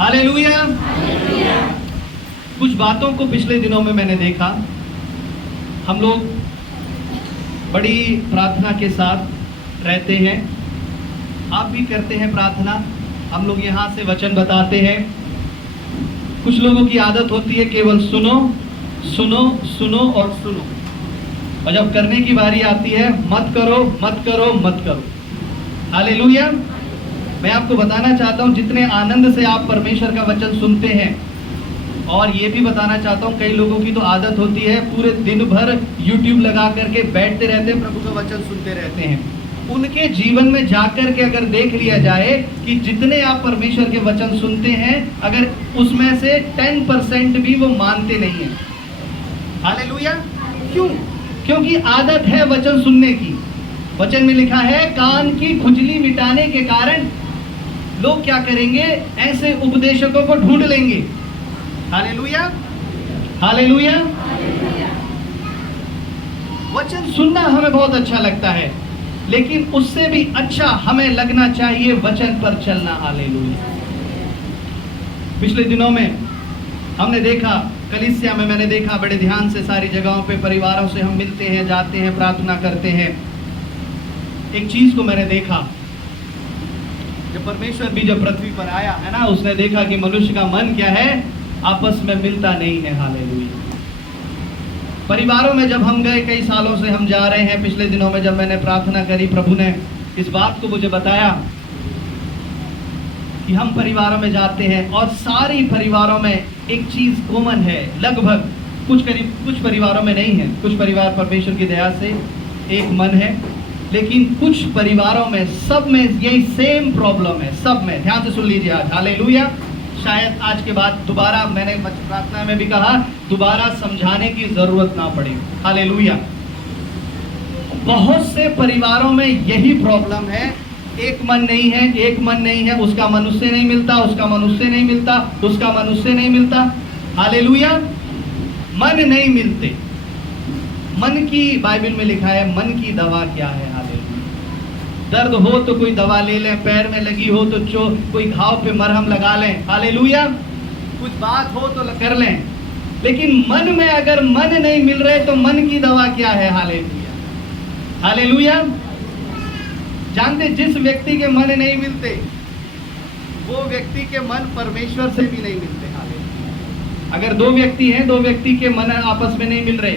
Hallelujah. कुछ बातों को पिछले दिनों में मैंने देखा। हम लोग बड़ी प्रार्थना के साथ रहते हैं, आप भी करते हैं प्रार्थना। हम लोग यहाँ से वचन बताते हैं। कुछ लोगों की आदत होती है केवल सुनो सुनो सुनो और सुनो, और जब करने की बारी आती है मत करो मत करो मत करो। हालेलुया। मैं आपको बताना चाहता हूँ, जितने आनंद से आप परमेश्वर का वचन सुनते हैं, और ये भी बताना चाहता हूँ कई लोगों की तो आदत होती है पूरे दिन भर YouTube लगा करके बैठते रहते हैं, प्रभु का वचन सुनते रहते हैं। उनके जीवन में जाकर के अगर देख लिया जाए कि जितने आप परमेश्वर के वचन सुनते हैं, अगर उसमें से 10% भी वो मानते नहीं है। हालेलुया। क्यों? क्योंकि आदत है वचन सुनने की। वचन में लिखा है कान की खुजली मिटाने के कारण लोग क्या करेंगे, ऐसे उपदेशकों को ढूंढ लेंगे। Hallelujah hallelujah. वचन सुनना हमें बहुत अच्छा लगता है, लेकिन उससे भी अच्छा हमें लगना चाहिए वचन पर चलना। हालेलुया। पिछले दिनों में हमने देखा, कलीसिया में मैंने देखा, बड़े ध्यान से सारी जगहों पे परिवारों से हम मिलते हैं, जाते हैं, प्रार्थना करते हैं। एक चीज को मैंने देखा, जब परमेश्वर भी जब पृथ्वी पर आया है ना, उसने देखा कि मनुष्य का मन क्या है, आपस में मिलता नहीं है। हालेलुया। परिवारों में जब हम गए, कई सालों से हम जा रहे हैं, पिछले दिनों में जब मैंने प्रार्थना करी, प्रभु ने इस बात को मुझे बताया कि हम परिवारों में जाते हैं और सारी परिवारों में एक चीज कॉमन है, लगभग कुछ परिवारों में नहीं है, कुछ परिवार परमेश्वर की दया से एक मन है, लेकिन कुछ परिवारों में, सब में यही सेम प्रॉब्लम है। सब में, ध्यान से सुन लीजिए आज। हालेलुया। शायद आज के बाद दोबारा, मैंने प्रार्थना में भी कहा, दोबारा समझाने की जरूरत ना पड़े। हालेलुया। बहुत से परिवारों में यही प्रॉब्लम है, एक मन नहीं है, एक मन नहीं है, उसका मन उससे नहीं मिलता, उसका मन उससे नहीं मिलता, उसका मन उससे नहीं मिलता। हालेलुया। मन नहीं मिलते। मन की, बाइबल में लिखा है मन की दवा क्या है। हालेलुया। दर्द हो तो कोई दवा ले लें, पैर में लगी हो तो कोई घाव पे मरहम लगा लें। हालेलुया। कुछ बात हो तो कर लें, लेकिन मन में अगर मन नहीं मिल रहे तो मन की दवा क्या है। Hallelujah hallelujah. जानते, जिस व्यक्ति के मन नहीं मिलते, वो व्यक्ति के मन परमेश्वर से भी नहीं मिलते। हालेलुया। अगर दो व्यक्ति हैं, दो व्यक्ति के मन आपस में नहीं मिल रहे,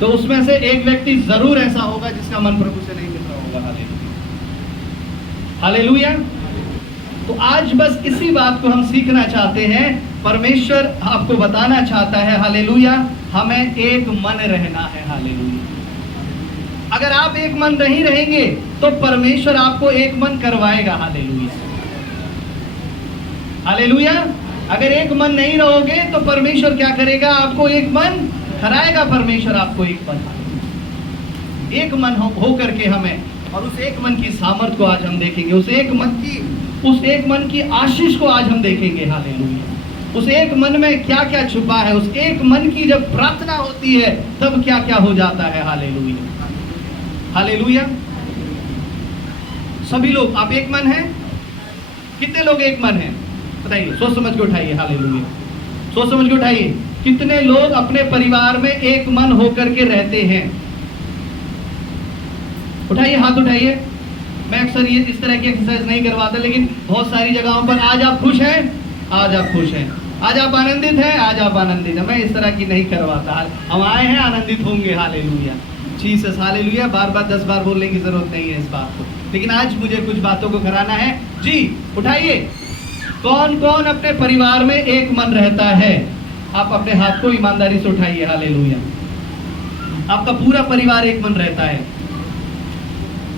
तो उसमें से एक व्यक्ति जरूर ऐसा होगा जिसका मन प्रभु से नहीं मिल रहा होगा। Hallelujah hallelujah. तो आज बस इसी बात को हम सीखना चाहते हैं। परमेश्वर आपको बताना चाहता है, हालेलुया, हमें एक मन रहना है। हालेलुया। अगर आप एक मन नहीं रहेंगे तो परमेश्वर आपको एक मन करवाएगा। Hallelujah hallelujah. अगर एक मन नहीं रहोगे तो परमेश्वर क्या करेगा, आपको एक मन कराएगा। परमेश्वर आपको एक मन हो करके हमें, और उस एक मन की सामर्थ को आज हम देखेंगे, उस एक मन की आशीष को आज हम देखेंगे। हालेलुया। उस एक मन में क्या क्या छुपा है, उस एक मन की जब प्रार्थना होती है तब क्या क्या हो जाता है। Hallelujah hallelujah. सभी लोग आप एक मन हैं? कितने लोग एक मन हैं? बताइए, सोच समझ के उठाइए। हालेलुया। सोच समझ के उठाइए। कितने लोग अपने परिवार में एक मन होकर के रहते हैं? उठाइए, हाथ उठाइए। मैं अक्सर ये इस तरह की एक्सरसाइज नहीं करवाता, लेकिन बहुत सारी जगहों पर आज आप खुश हैं, आज आप खुश हैं, आज आप आनंदित हैं, आज आप आनंदित हैं। मैं इस तरह की नहीं करवाता। हम आए हैं, आनंदित होंगे। Hallelujah Jesus. हालेलुया। बार बार 10 बार बोलने की जरूरत नहीं है इस बात को, लेकिन आज मुझे कुछ बातों को कराना है। जी उठाइए। कौन कौन अपने परिवार में एक मन रहता है? आप अपने हाथ को ईमानदारी से उठाइए। हालेलुया। आपका पूरा परिवार एक मन रहता है।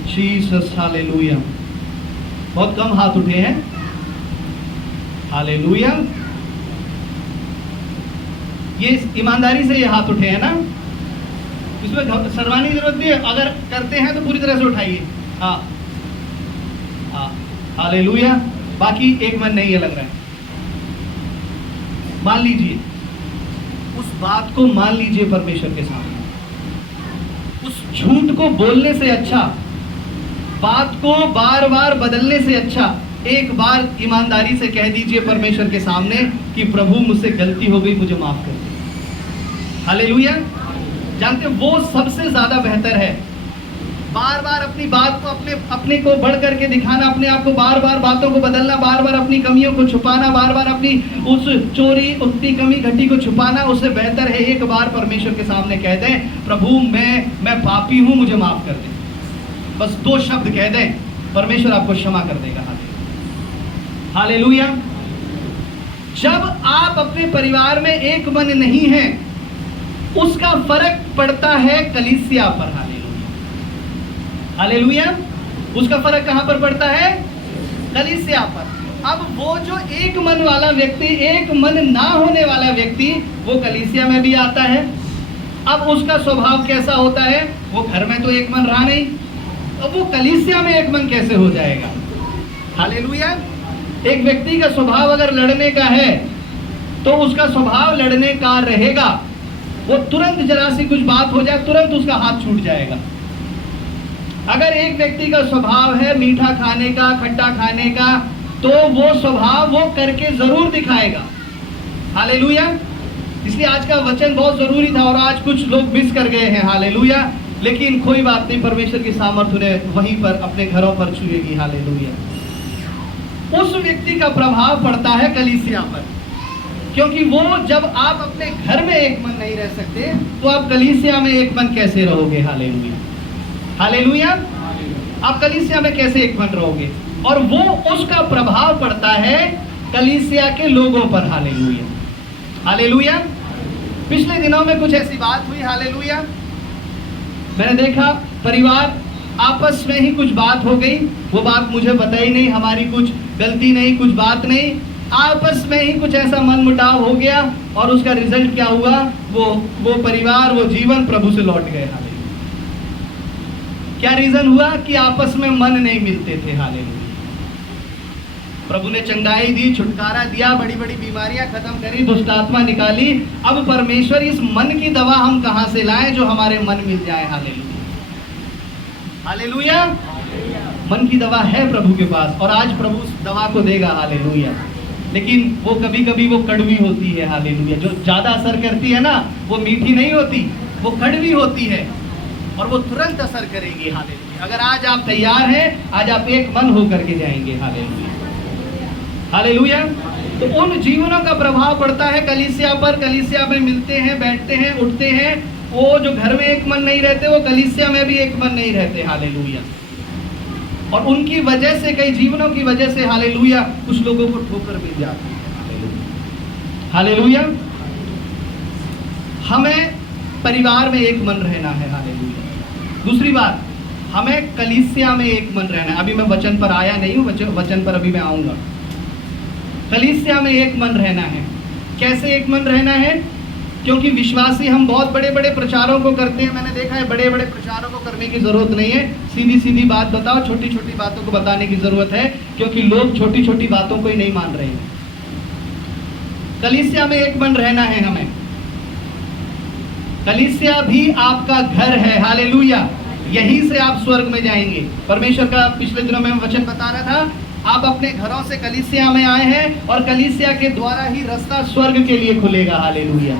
जीसस। हालेलुया। बहुत कम हाथ उठे हैं। हालेलुया। ये ईमानदारी से ये हाथ उठे हैं ना, इसमें शर्माने की जरूरत नहीं है। अगर करते हैं तो पूरी तरह से उठाइए। हाँ हाँ। हालेलुया। बाकी एक मन नहीं है लग रहा है। मान लीजिए, उस बात को मान लीजिए परमेश्वर के सामने। उस झूठ को बोलने से अच्छा, बात को बार बार बदलने से अच्छा एक बार ईमानदारी से कह दीजिए परमेश्वर के सामने कि प्रभु मुझसे गलती हो गई, मुझे माफ कर दे। हालेलुया। जानते वो सबसे ज्यादा बेहतर है। बार बार अपनी बात को अपने को बढ़ करके दिखाना, अपने आप को बार बार बातों को बदलना, बार बार अपनी कमियों को छुपाना, बार बार अपनी उस चोरी, अपनी कमी घटी को छुपाना, उससे बेहतर है एक बार परमेश्वर के सामने कह दें, प्रभु मैं पापी हूं, मुझे माफ कर दे। बस 2 शब्द कह दें, परमेश्वर आपको क्षमा कर देगा। हालेलुया। जब आप अपने परिवार में एक मन नहीं है, उसका फर्क पड़ता है कलीसिया पर। हालेलुया। उसका फर्क कहां पर पड़ता है? कलीसिया पर। अब वो जो एक मन वाला व्यक्ति, एक मन ना होने वाला व्यक्ति, वो कलीसिया में भी आता है। अब उसका स्वभाव कैसा होता है? वो घर में तो एक मन रहा नहीं, अब वो कलीसिया में एक मन कैसे हो जाएगा? हालेलुया। एक व्यक्ति का स्वभाव अगर लड़ने का है तो उसका स्वभाव लड़ने का रहेगा। वो तुरंत जरा सी कुछ बात हो जाए, तुरंत उसका हाथ छूट जाएगा। अगर एक व्यक्ति का स्वभाव है मीठा खाने का, खट्टा खाने का, तो वो स्वभाव वो करके जरूर दिखाएगा। हालेलुया। इसलिए आज का वचन बहुत जरूरी था और आज कुछ लोग मिस कर गए हैं। हालेलुया। लेकिन कोई बात नहीं, परमेश्वर की सामर्थ्य उन्हें वहीं पर अपने घरों पर छुएगी। हालेलुया। उस व्यक्ति का प्रभाव पड़ता है कलीसिया पर, क्योंकि वो जब आप अपने घर में एक मन नहीं रह सकते तो आप कलीसिया में एक मन कैसे रहोगे? हालेलुया। हालेलुया। आप कलीसिया में कैसे एक मन रहोगे? और वो उसका प्रभाव पड़ता है कलीसिया के लोगों पर। हालेलुया। हालेलुया। पिछले दिनों में कुछ ऐसी बात हुई। हालेलुया। मैंने देखा परिवार आपस में ही कुछ बात हो गई। वो बात मुझे पता ही नहीं, हमारी कुछ गलती नहीं, कुछ बात नहीं, आपस में ही कुछ ऐसा मन मुटाव हो गया और उसका रिजल्ट क्या हुआ? वो परिवार, वो जीवन प्रभु से लौट गए। हालेलुया। क्या रीजन हुआ? कि आपस में मन नहीं मिलते थे। हालेलुया। प्रभु ने चंगाई दी, छुटकारा दिया, बड़ी बड़ी बीमारियां खत्म करी, दुष्ट आत्मा निकाली। अब परमेश्वर इस मन की दवा हम कहां से लाएं जो हमारे मन मिल जाए? हालेलुया। हालेलुया। मन की दवा है प्रभु के पास और आज प्रभु उस दवा को देगा। हालेलुया। लेकिन वो कभी कभी वो कड़वी होती है। हालेलुया। जो ज्यादा असर करती है ना, वो मीठी नहीं होती, वो कड़वी होती है और वो तुरंत असर करेगी। हालेलुया। अगर आज आप तैयार हैं, आज आप एक मन होकर के जाएंगे। हालेलुया। हालेलुया। तो उन जीवनों का प्रभाव पड़ता है कलीसिया पर। कलीसिया में मिलते हैं, बैठते हैं, उठते हैं। वो जो घर में एक मन नहीं रहते, वो कलीसिया में भी एक मन नहीं रहते। हालेलुया। और उनकी वजह से, कई जीवनों की वजह से, हालेलुया, कुछ लोगों को ठोकर मिल जाती है। हालेलुया। हमें परिवार में एक मन रहना है। हालेलुया। दूसरी बात, हमें कलीसिया में एक मन रहना है। अभी मैं वचन पर आया नहीं हूं, वचन पर अभी मैं आऊंगा। कलीसिया में एक मन रहना है। कैसे एक मन रहना है? क्योंकि विश्वासी हम बहुत बड़े बड़े प्रचारों को करते हैं। मैंने देखा है बड़े बड़े प्रचारों को करने की जरूरत नहीं है। सीधी सीधी बात बताओ, छोटी छोटी बातों को बताने की जरूरत है, क्योंकि लोग छोटी छोटी बातों को ही नहीं मान रहे हैं। कलीसिया में एक मन रहना है हमें। कलीसिया भी आपका घर है। हालेलुया। यहीं से आप स्वर्ग में जाएंगे। परमेश्वर का पिछले दिनों में वचन बता रहा था, आप अपने घरों से कलीसिया में आए हैं और कलीसिया के द्वारा ही रास्ता स्वर्ग के लिए खुलेगा। हालेलुया।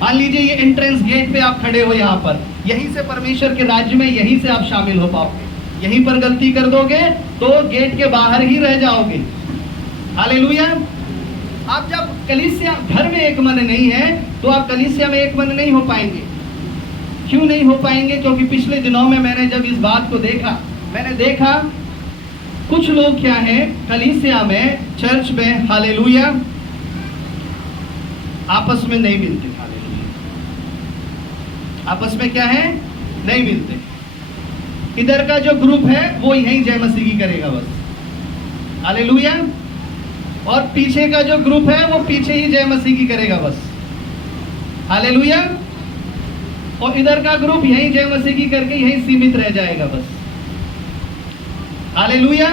मान लीजिए ये एंट्रेंस गेट पे आप खड़े हो, यहाँ पर, यहीं से परमेश्वर के राज्य में यहीं से आप शामिल हो पाओगे। यहीं पर गलती कर दोगे तो गेट के बाहर ही रह जाओगे। हालेलुया। आप जब कलीसिया घर में एक मन नहीं है तो आप कलीसिया में एक मन नहीं हो पाएंगे। क्यों नहीं हो पाएंगे? क्योंकि पिछले दिनों में मैंने जब इस बात को देखा, मैंने देखा कुछ लोग क्या है कलीसिया में, चर्च में, हालेलुया, आपस में नहीं मिलते। हालेलुया। आपस में क्या है? नहीं मिलते। इधर का जो ग्रुप है वो यहीं जय मसीह की करेगा बस। हालेलुया। और पीछे का जो ग्रुप है वो पीछे ही जय मसीह की करेगा बस। हालेलुया। और इधर का ग्रुप यहीं जय मसीह की करके यहीं सीमित रह जाएगा बस। हालेलुया।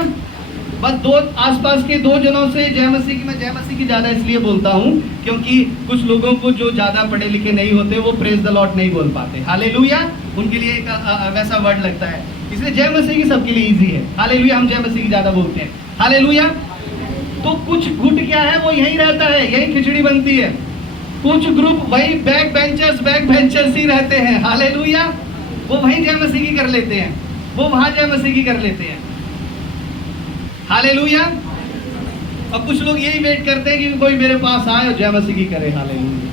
बस दो आसपास के दो जनों से जय मसीह की, मैं जय मसीह की ज्यादा इसलिए बोलता हूं क्योंकि कुछ लोगों को जो ज्यादा पढ़े लिखे नहीं होते वो प्रेज द लॉर्ड नहीं बोल पाते। हालेलुया। उनके लिए वैसा वर्ड लगता है, इसलिए जय मसीह की सबके लिए इजी है। हालेलुया। हम जय मसीह की ज्यादा बोलते हैं। हालेलुया। तो कुछ गुट क्या है, वो यहीं रहता है, यहीं खिचड़ी बनती है। कुछ ग्रुप वही बैक बेंचर्स ही रहते हैं। हालेलुया। वो वहीं जय मसीह की कर लेते हैं, वो वहां जय मसीह की कर लेते हैं। हालेलुया। और कुछ लोग यही वेट करते हैं कि कोई मेरे पास आए और जय मसीह की करे। हालेलुया।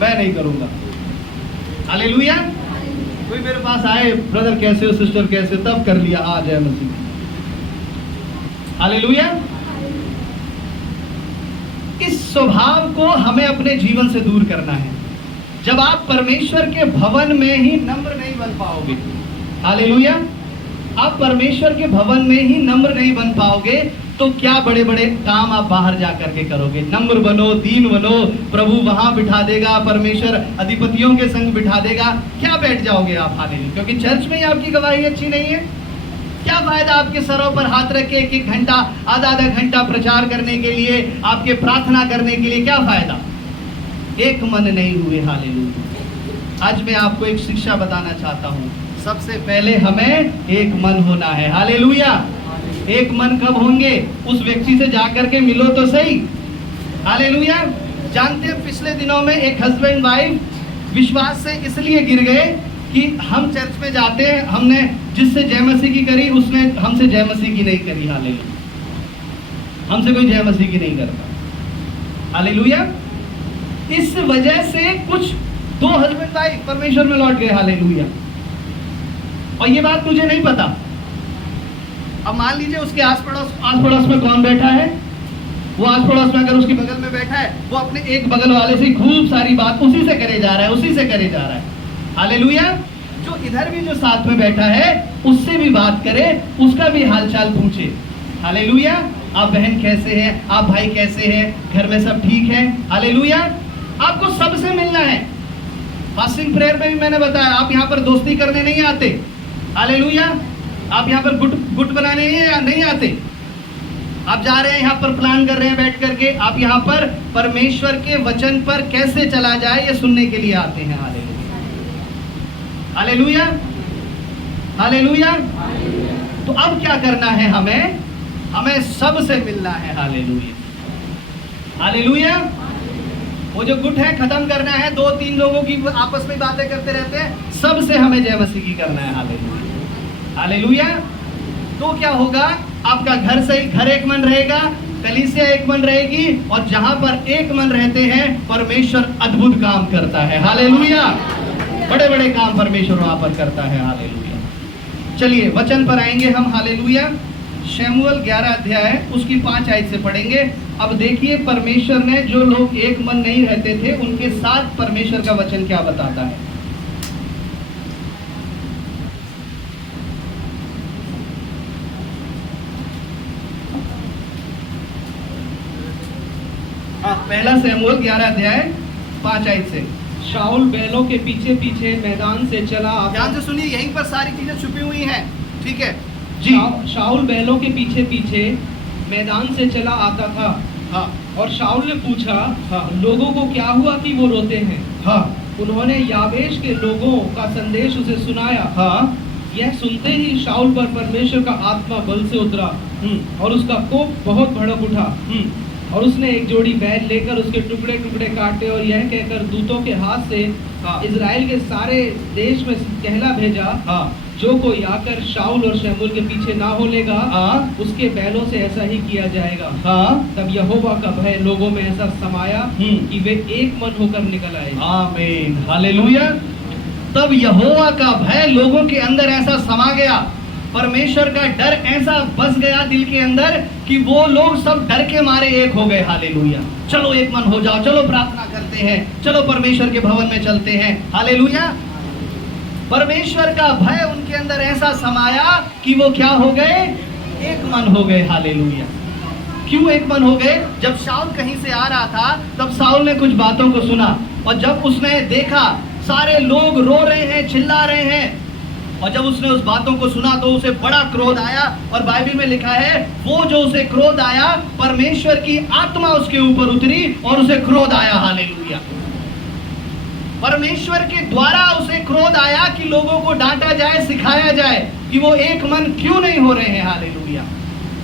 मैं नहीं करूंगा। हालेलुया। कोई मेरे पास आए, ब्रदर कैसे हो, सिस्टर कैसे हो, तब कर लिया, आ जय मसीह। हालेलुया। इस स्वभाव को हमें अपने जीवन से दूर करना है। जब आप परमेश्वर के भवन में ही नम्र नहीं बन पाओगे, हालेलुया, आप परमेश्वर के भवन में ही नम्र नहीं बन पाओगे, तो क्या बड़े बड़े काम आप बाहर जा करके करोगे। नम्र बनो, दीन बनो, प्रभु वहां बिठा देगा, परमेश्वर अधिपतियों के संग बिठा देगा, क्या बैठ जाओगे आप। हालेलुया। क्योंकि चर्च में ही आपकी गवाही अच्छी नहीं है, क्या फायदा आपके सरों पर हाथ रख के एक घंटा, आधा घंटा प्रचार करने के लिए, आपके प्रार्थना करने के लिए, क्या फायदा। एक मन नहीं हुए। हालेलुया। आज मैं आपको एक शिक्षा बताना चाहता हूँ। सबसे पहले हमें एक मन होना है। हालेलुया। एक मन कब होंगे, उस व्यक्ति से जाकर के मिलो तो सही। हालेलुया। जानते हैं पिछले दिनों में एक हस्बैंड वाइफ विश्वास से इसलिए गिर गए कि हम चर्च में जाते हैं, हमने जिससे जय मसीह की करी उसने हमसे जय मसीह की नहीं करी। हालेलुया। हमसे कोई जय मसीह की नहीं करता। हालेलुया। इस वजह से कुछ दो हस्बैंड वाइफ परमेश्वर में लौट गए। हालेलुया। और ये बात मुझे नहीं पता। अब मान लीजिए उसके आस पड़ोस में कौन बैठा है, वो आस पड़ोस में अगर उसके बगल में बैठा है, वो अपने एक बगल वाले से खूब सारी बात उसी से करे जा रहा है, उसी से करे जा रहा है। हालेलुया। जो इधर भी जो साथ में बैठा है उससे भी बात करे, उसका भी हालचाल पूछे। हालेलुया। आप बहन कैसे हैं, आप भाई कैसे हैं, घर में सब ठीक है। हालेलुया। आपको सबसे मिलना है। फास्टिंग प्रेयर में भी मैंने बताया, आप यहाँ पर दोस्ती करने नहीं आते। हालेलुया। आप यहाँ पर गुट बनाने नहीं आते। आप जा रहे हैं यहाँ पर, प्लान कर रहे हैं बैठ करके, आप यहाँ पर परमेश्वर के वचन पर कैसे चला जाए ये सुनने के लिए आते हैं। हालेलुया। हालेलुया। तो अब क्या करना है, हमें सबसे मिलना है। हालेलुया। हालेलुया। वो जो गुट है खत्म करना है, 2-3 लोगों की आपस में बातें करते रहते हैं, सबसे हमें जय मसीह की करना है। हालेलुया। हालेलुया। तो क्या होगा, आपका घर सही, घर एक मन रहेगा, कलीसिया एक मन रहेगी, और जहां पर एक मन रहते हैं परमेश्वर अद्भुत काम करता है। हालेलुया। बड़े बड़े काम परमेश्वर वहां पर करता है। हालेलुया। चलिए वचन पर आएंगे हम। हालेलुया। शमूएल 11 अध्याय उसकी 5 आयत से पढ़ेंगे। अब देखिए परमेश्वर ने जो लोग एक मन नहीं रहते थे उनके साथ परमेश्वर का वचन क्या बताता है। पहला शमूएल 11 अध्याय 5 आयत से। शाऊल बैलों के पीछे पीछे मैदान से चला आता। ध्यान से सुनिए, यहीं पर सारी चीजें छुपी हुई हैं। ठीक है जी। शाऊल बैलों के पीछे पीछे मैदान से चला आता था। हाँ। और शाऊल ने पूछा, हाँ, लोगों को क्या हुआ कि वो रोते हैं। हाँ। उन्होंने याबेश के लोगों का संदेश उसे सुनाया। हाँ। यह सुनते ही शाऊल पर परमेश्वर का आत्मा बल से उतरा और उसका कोप बहुत भड़क उठा। और उसने एक जोड़ी बैल लेकर उसके टुकड़े टुकड़े काटे और यह कहकर दूतों के हाथ से इजराइल के सारे देश में कहला भेजा, जो कोई आकर शाऊल और शमूएल के पीछे ना हो लेगा, उसके बैलों से ऐसा ही किया जाएगा। तब यहोवा का भय लोगों में ऐसा समाया कि वे एक मन होकर निकल आए। आमीन। हालेलुया। तब यहोवा का भय लोगों के अंदर ऐसा समा गया, परमेश्वर का डर ऐसा बस गया दिल के अंदर कि वो लोग सब डर के मारे एक हो गए। हालेलुया। चलो एक मन हो जाओ, चलो प्रार्थना करते हैं, चलो परमेश्वर के भवन में चलते हैं। हालेलुया। परमेश्वर का भय उनके अंदर ऐसा समाया कि वो क्या हो गए, एक मन हो गए। हालेलुया। क्यों एक मन हो गए? जब शाऊल कहीं से आ रहा था तब शाऊल ने कुछ बातों को सुना, और जब उसने देखा सारे लोग रो रहे हैं, चिल्ला रहे हैं, और जब उसने उस बातों को सुना तो उसे बड़ा क्रोध आया। और बाइबल में लिखा है, वो जो उसे क्रोध आया, परमेश्वर की आत्मा उसके ऊपर उतरी और उसे क्रोध आया। हालेलुया। परमेश्वर के द्वारा उसे क्रोध आया कि लोगों को डांटा जाए, सिखाया जाए कि वो एक मन क्यों नहीं हो रहे हैं। हालेलुया।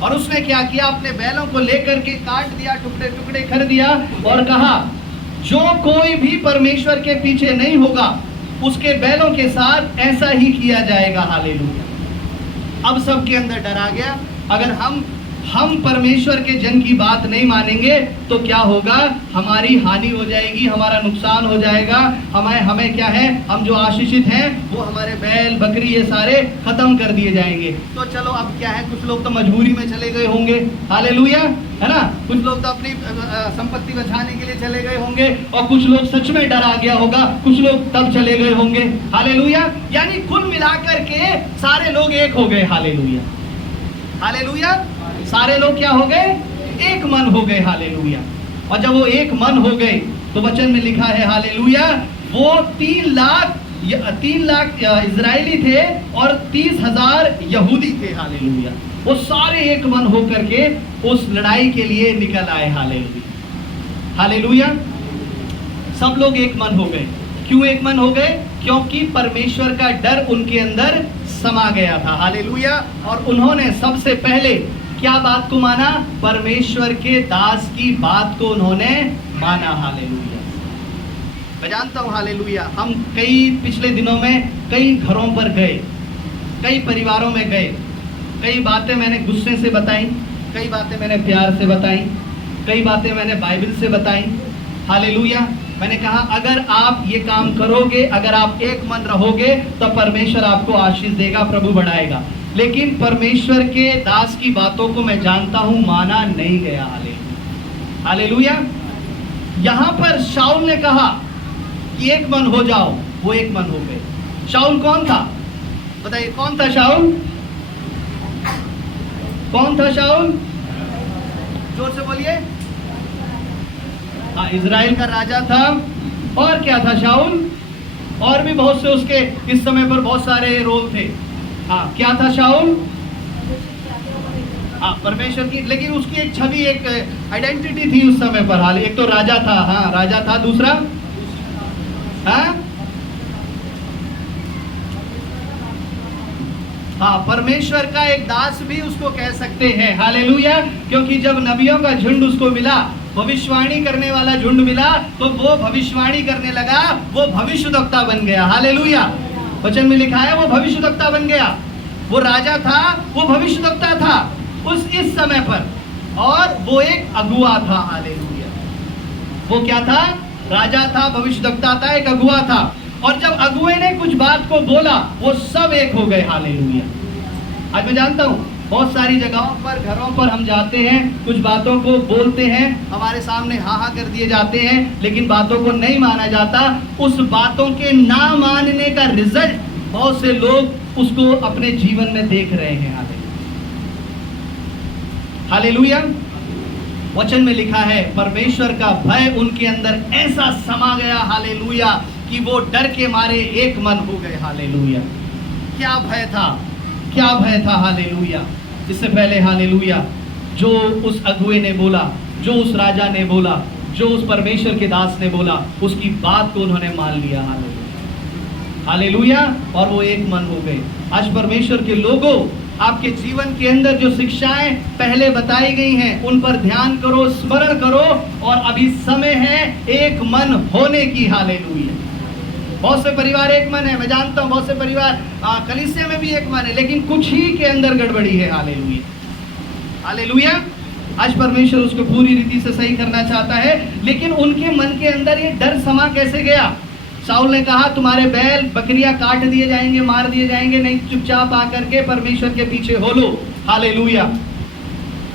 और उसने क्या किया, अपने बैलों को लेकर के काट दिया, टुकड़े टुकड़े कर दिया और कहा जो कोई भी परमेश्वर के पीछे नहीं होगा उसके बैलों के साथ ऐसा ही किया जाएगा। हालेलुया। अब सबके अंदर डर आ गया, अगर हम परमेश्वर के जन की बात नहीं मानेंगे तो क्या होगा, हमारी हानि हो जाएगी, हमारा नुकसान हो जाएगा, हमें क्या है, हम जो आशीषित हैं वो हमारे बैल बकरी ये सारे खत्म कर दिए जाएंगे। तो चलो अब क्या है, कुछ लोग तो मजबूरी में चले गए होंगे, हालेलुया, है ना, कुछ लोग तो अपनी संपत्ति बचाने के लिए चले गए होंगे और कुछ लोग सच में डर आ गया होगा, कुछ लोग तब चले गए होंगे। हालेलुया। यानी कुल मिलाकर के सारे लोग एक हो गए। Hallelujah, hallelujah. सारे लोग क्या हो गए, एक मन हो गए। हालेलुया। और जब वो एक मन हो गए तो वचन में लिखा है, हालेलुया, वो 3 लाख इजराइली थे और 30,000 यहूदी थे। हालेलुया। वो सारे एक मन होकर के उस लड़ाई के लिए निकल आए। Hallelujah, hallelujah. सब लोग एक मन हो गए। क्यों एक मन हो गए? क्योंकि परमेश्वर का डर उनके अंदर समा गया था। हालेलुया। और उन्होंने सबसे पहले क्या बात को माना? परमेश्वर के दास की बात को उन्होंने माना। हालेलुया। मैं जानता हूं, हालेलुया, हम पिछले दिनों में कई घरों पर गए, कई परिवारों में गए, कई बातें मैंने गुस्से से बताई, कई बातें मैंने प्यार से बताई, कई बातें मैंने बाइबल से बताई। हालेलुया। मैंने कहा अगर आप ये काम करोगे, अगर आप एक मन रहोगे तो परमेश्वर आपको आशीष देगा, प्रभु बढ़ाएगा। लेकिन परमेश्वर के दास की बातों को मैं जानता हूं माना नहीं गया। Hallelujah, hallelujah. यहां पर शाऊल ने कहा कि एक मन हो जाओ, वो एक मन हो गए। शाऊल कौन था? बताइए कौन था शाऊल? कौन था शाऊल? जोर से बोलिए। हाँ, इजराइल का राजा था। और क्या था शाऊल? और भी बहुत से उसके इस समय पर बहुत सारे रोल थे। हाँ, क्या था शाऊल? हाँ, परमेश्वर की, लेकिन उसकी एक छवि, एक आइडेंटिटी थी उस समय पर। हाल एक तो राजा था, हाँ राजा था, दूसरा हाँ परमेश्वर का एक दास भी उसको कह सकते हैं। हालेलुया। क्योंकि जब नबियों का झुंड उसको मिला, भविष्यवाणी करने वाला झुंड मिला, तो वो भविष्यवाणी करने लगा, वो भविष्यद्वक्ता बन गया। हालेलुया। वचन में लिखा है वो भविष्यद्वक्ता बन गया। वो राजा था, वो भविष्यद्वक्ता था इस समय पर, और वो एक अगुआ था। हालेलुया। वो क्या था? राजा था, भविष्यद्वक्ता था, एक अगुआ था। और जब अगुए ने कुछ बात को बोला, वो सब एक हो गए। हालेलुया। आज मैं जानता हूँ बहुत सारी जगहों पर, घरों पर हम जाते हैं, कुछ बातों को बोलते हैं, हमारे सामने हाँ हाँ कर दिए जाते हैं, लेकिन बातों को नहीं माना जाता। उस बातों के ना मानने का रिजल्ट बहुत से लोग उसको अपने जीवन में देख रहे हैं। हालेलुया। वचन में लिखा है परमेश्वर का भय उनके अंदर ऐसा समा गया। हालेलुया। कि वो डर के मारे एक मन हो गए। हालेलुया। क्या भय था, क्या भय था। हालेलुया। इससे पहले हालेलुया, जो उस अगुए ने बोला, जो उस राजा ने बोला, जो उस परमेश्वर के दास ने बोला, उसकी बात को उन्होंने मान लिया। Hallelujah, hallelujah. और वो एक मन हो गए। आज परमेश्वर के लोगों, आपके जीवन के अंदर जो शिक्षाएं पहले बताई गई हैं उन पर ध्यान करो, स्मरण करो, और अभी समय है एक मन होने की। हालेलुया। बहुत से परिवार एक मन है, मैं जानता हूँ बहुत से परिवार कलीसिया में भी एक मन है, लेकिन कुछ ही के अंदर गड़बड़ी है। Hallelujah, hallelujah. आज परमेश्वर उसको पूरी रीति से सही करना चाहता है, लेकिन उनके मन के अंदर ये डर समा कैसे गया? शाऊल ने कहा तुम्हारे बैल बकरियां काट दिए जाएंगे, मार दिए जाएंगे, नहीं चुपचाप आकर के परमेश्वर के पीछे हो लो। हालेलुया।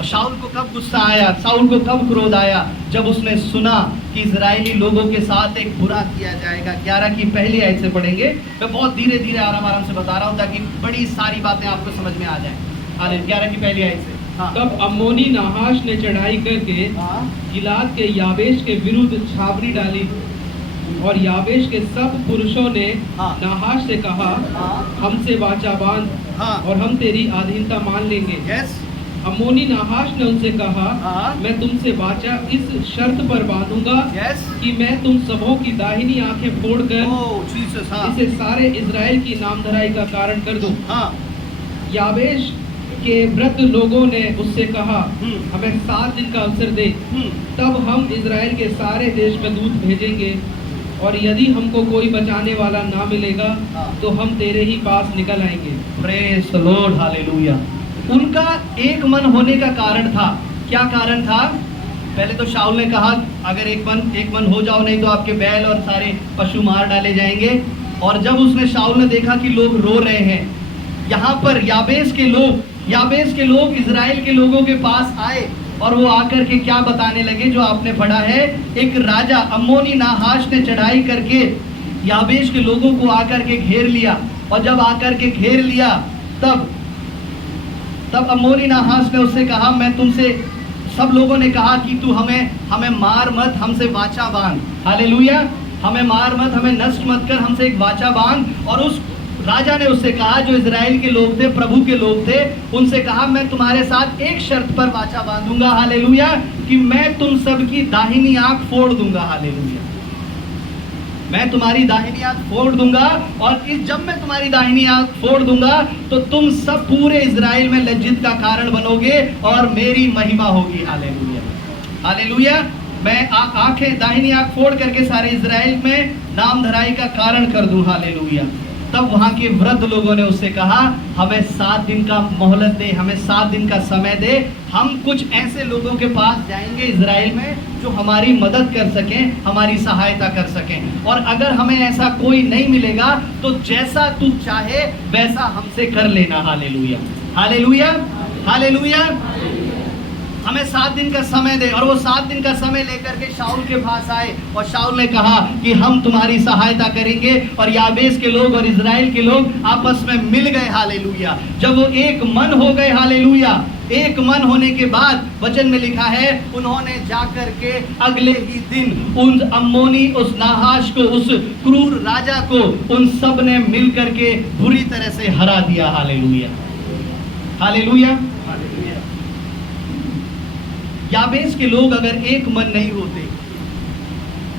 शाऊल को कब गुस्सा आया, शाऊल को कब क्रोध आया? जब उसने सुना कि इजरायली लोगों के साथ एक बुरा किया जाएगा। 11 की पहली आयत से पढ़ेंगे। मैं बहुत धीरे धीरे आराम आराम से बता रहा हूँ ताकि बड़ी सारी बातें आपको समझ में आ जाए। 11 की पहली आयत से। हाँ। तब अम्मोनी नाहाश ने चढ़ाई करके गिलाद के याबेश के विरुद्ध छावनी डाली, और याबेश के सब पुरुषों ने नाहाश से कहा, हमसे वाचा बांध, और हम तेरी अधीनता मान लेंगे। अम्मोनी नाहाश ने उनसे कहा, मैं तुमसे वाचा इस शर्त पर बांधूंगा कि मैं तुम सबों की दाहिनी आंखें फोड़कर इसे सारे इजराइल की नामधराई का कारण कर दूं। याबेश के वृद्ध लोगों ने उससे कहा, हमें 7 दिन का अवसर दे, तब हम इज़राइल के सारे देश में दूत भेजेंगे, और यदि हमको कोई बचाने वाला ना मिलेगा तो हम तेरे ही पास निकल आएंगे। Praise the Lord, hallelujah. उनका एक मन होने का कारण था। क्या कारण था? पहले तो शाऊल ने कहा अगर एक मन हो जाओ, नहीं तो आपके बैल और सारे पशु मार डाले जाएंगे। और जब उसने शाऊल ने देखा कि लोग रो रहे हैं, यहाँ पर याबेस के लोग इज़राइल के लोगों के पास आए और वो आकर के क्या बताने लगे जो आपने पढ़ा है, एक राजा अम्मोनी नाहाश ने चढ़ाई करके याबेस के लोगों को आकर के घेर लिया। और जब आकर के घेर लिया तब अम्मोनी नाहाश ने उससे कहा, मैं तुमसे, सब लोगों ने कहा कि तू हमें मार मत, हमसे वाचा बांध। हालेलुया। हमें मार मत, हमें नष्ट मत कर, हमसे एक वाचा बांध। और उस राजा ने उससे कहा, जो इज़राइल के लोग थे, प्रभु के लोग थे, उनसे कहा, मैं तुम्हारे साथ एक शर्त पर वाचा बांधूंगा, हालेलुया, कि मैं तुम सबकी दाहिनी आंख फोड़ दूंगा। हालेलुया। मैं तुम्हारी दाहिनी आंख फोड़ दूंगा, और जब मैं तुम्हारी दाहिनी आंख फोड़ दूंगा तो तुम सब पूरे इज़राइल में लज्जित का कारण बनोगे और मेरी महिमा होगी। Hallelujah, hallelujah. मैं आंखें, दाहिनी आंख फोड़ करके सारे इज़राइल में नाम धराई का कारण कर दूं। हालेलुया। तब वहां के वृद्ध लोगों ने उससे कहा, हमें 7 दिन का मोहलत दे, हमें 7 दिन का समय दे। हम कुछ ऐसे लोगों के पास जाएंगे इज़राइल में जो हमारी मदद कर सकें, हमारी सहायता कर सकें, और अगर हमें ऐसा कोई नहीं मिलेगा तो जैसा तू चाहे वैसा हमसे कर लेना। Hallelujah, hallelujah, hallelujah. हमें 7 दिन का समय दे। और वो 7 दिन का समय लेकर के शाऊल के पास आए, और शाऊल ने कहा कि हम तुम्हारी सहायता करेंगे। और याबेस के लोग और इज़राइल के लोग आपस में मिल गए। हालेलुया। जब वो एक मन हो गए, हालेलुया, एक मन होने के बाद वचन में लिखा है, उन्होंने जाकर के अगले ही दिन उन अम्मोनी, उस नाहाश को, उस क्रूर राजा को, उन सब ने मिल करके बुरी तरह से हरा दिया। Hallelujah, hallelujah. याबेस के लोग अगर एक मन नहीं होते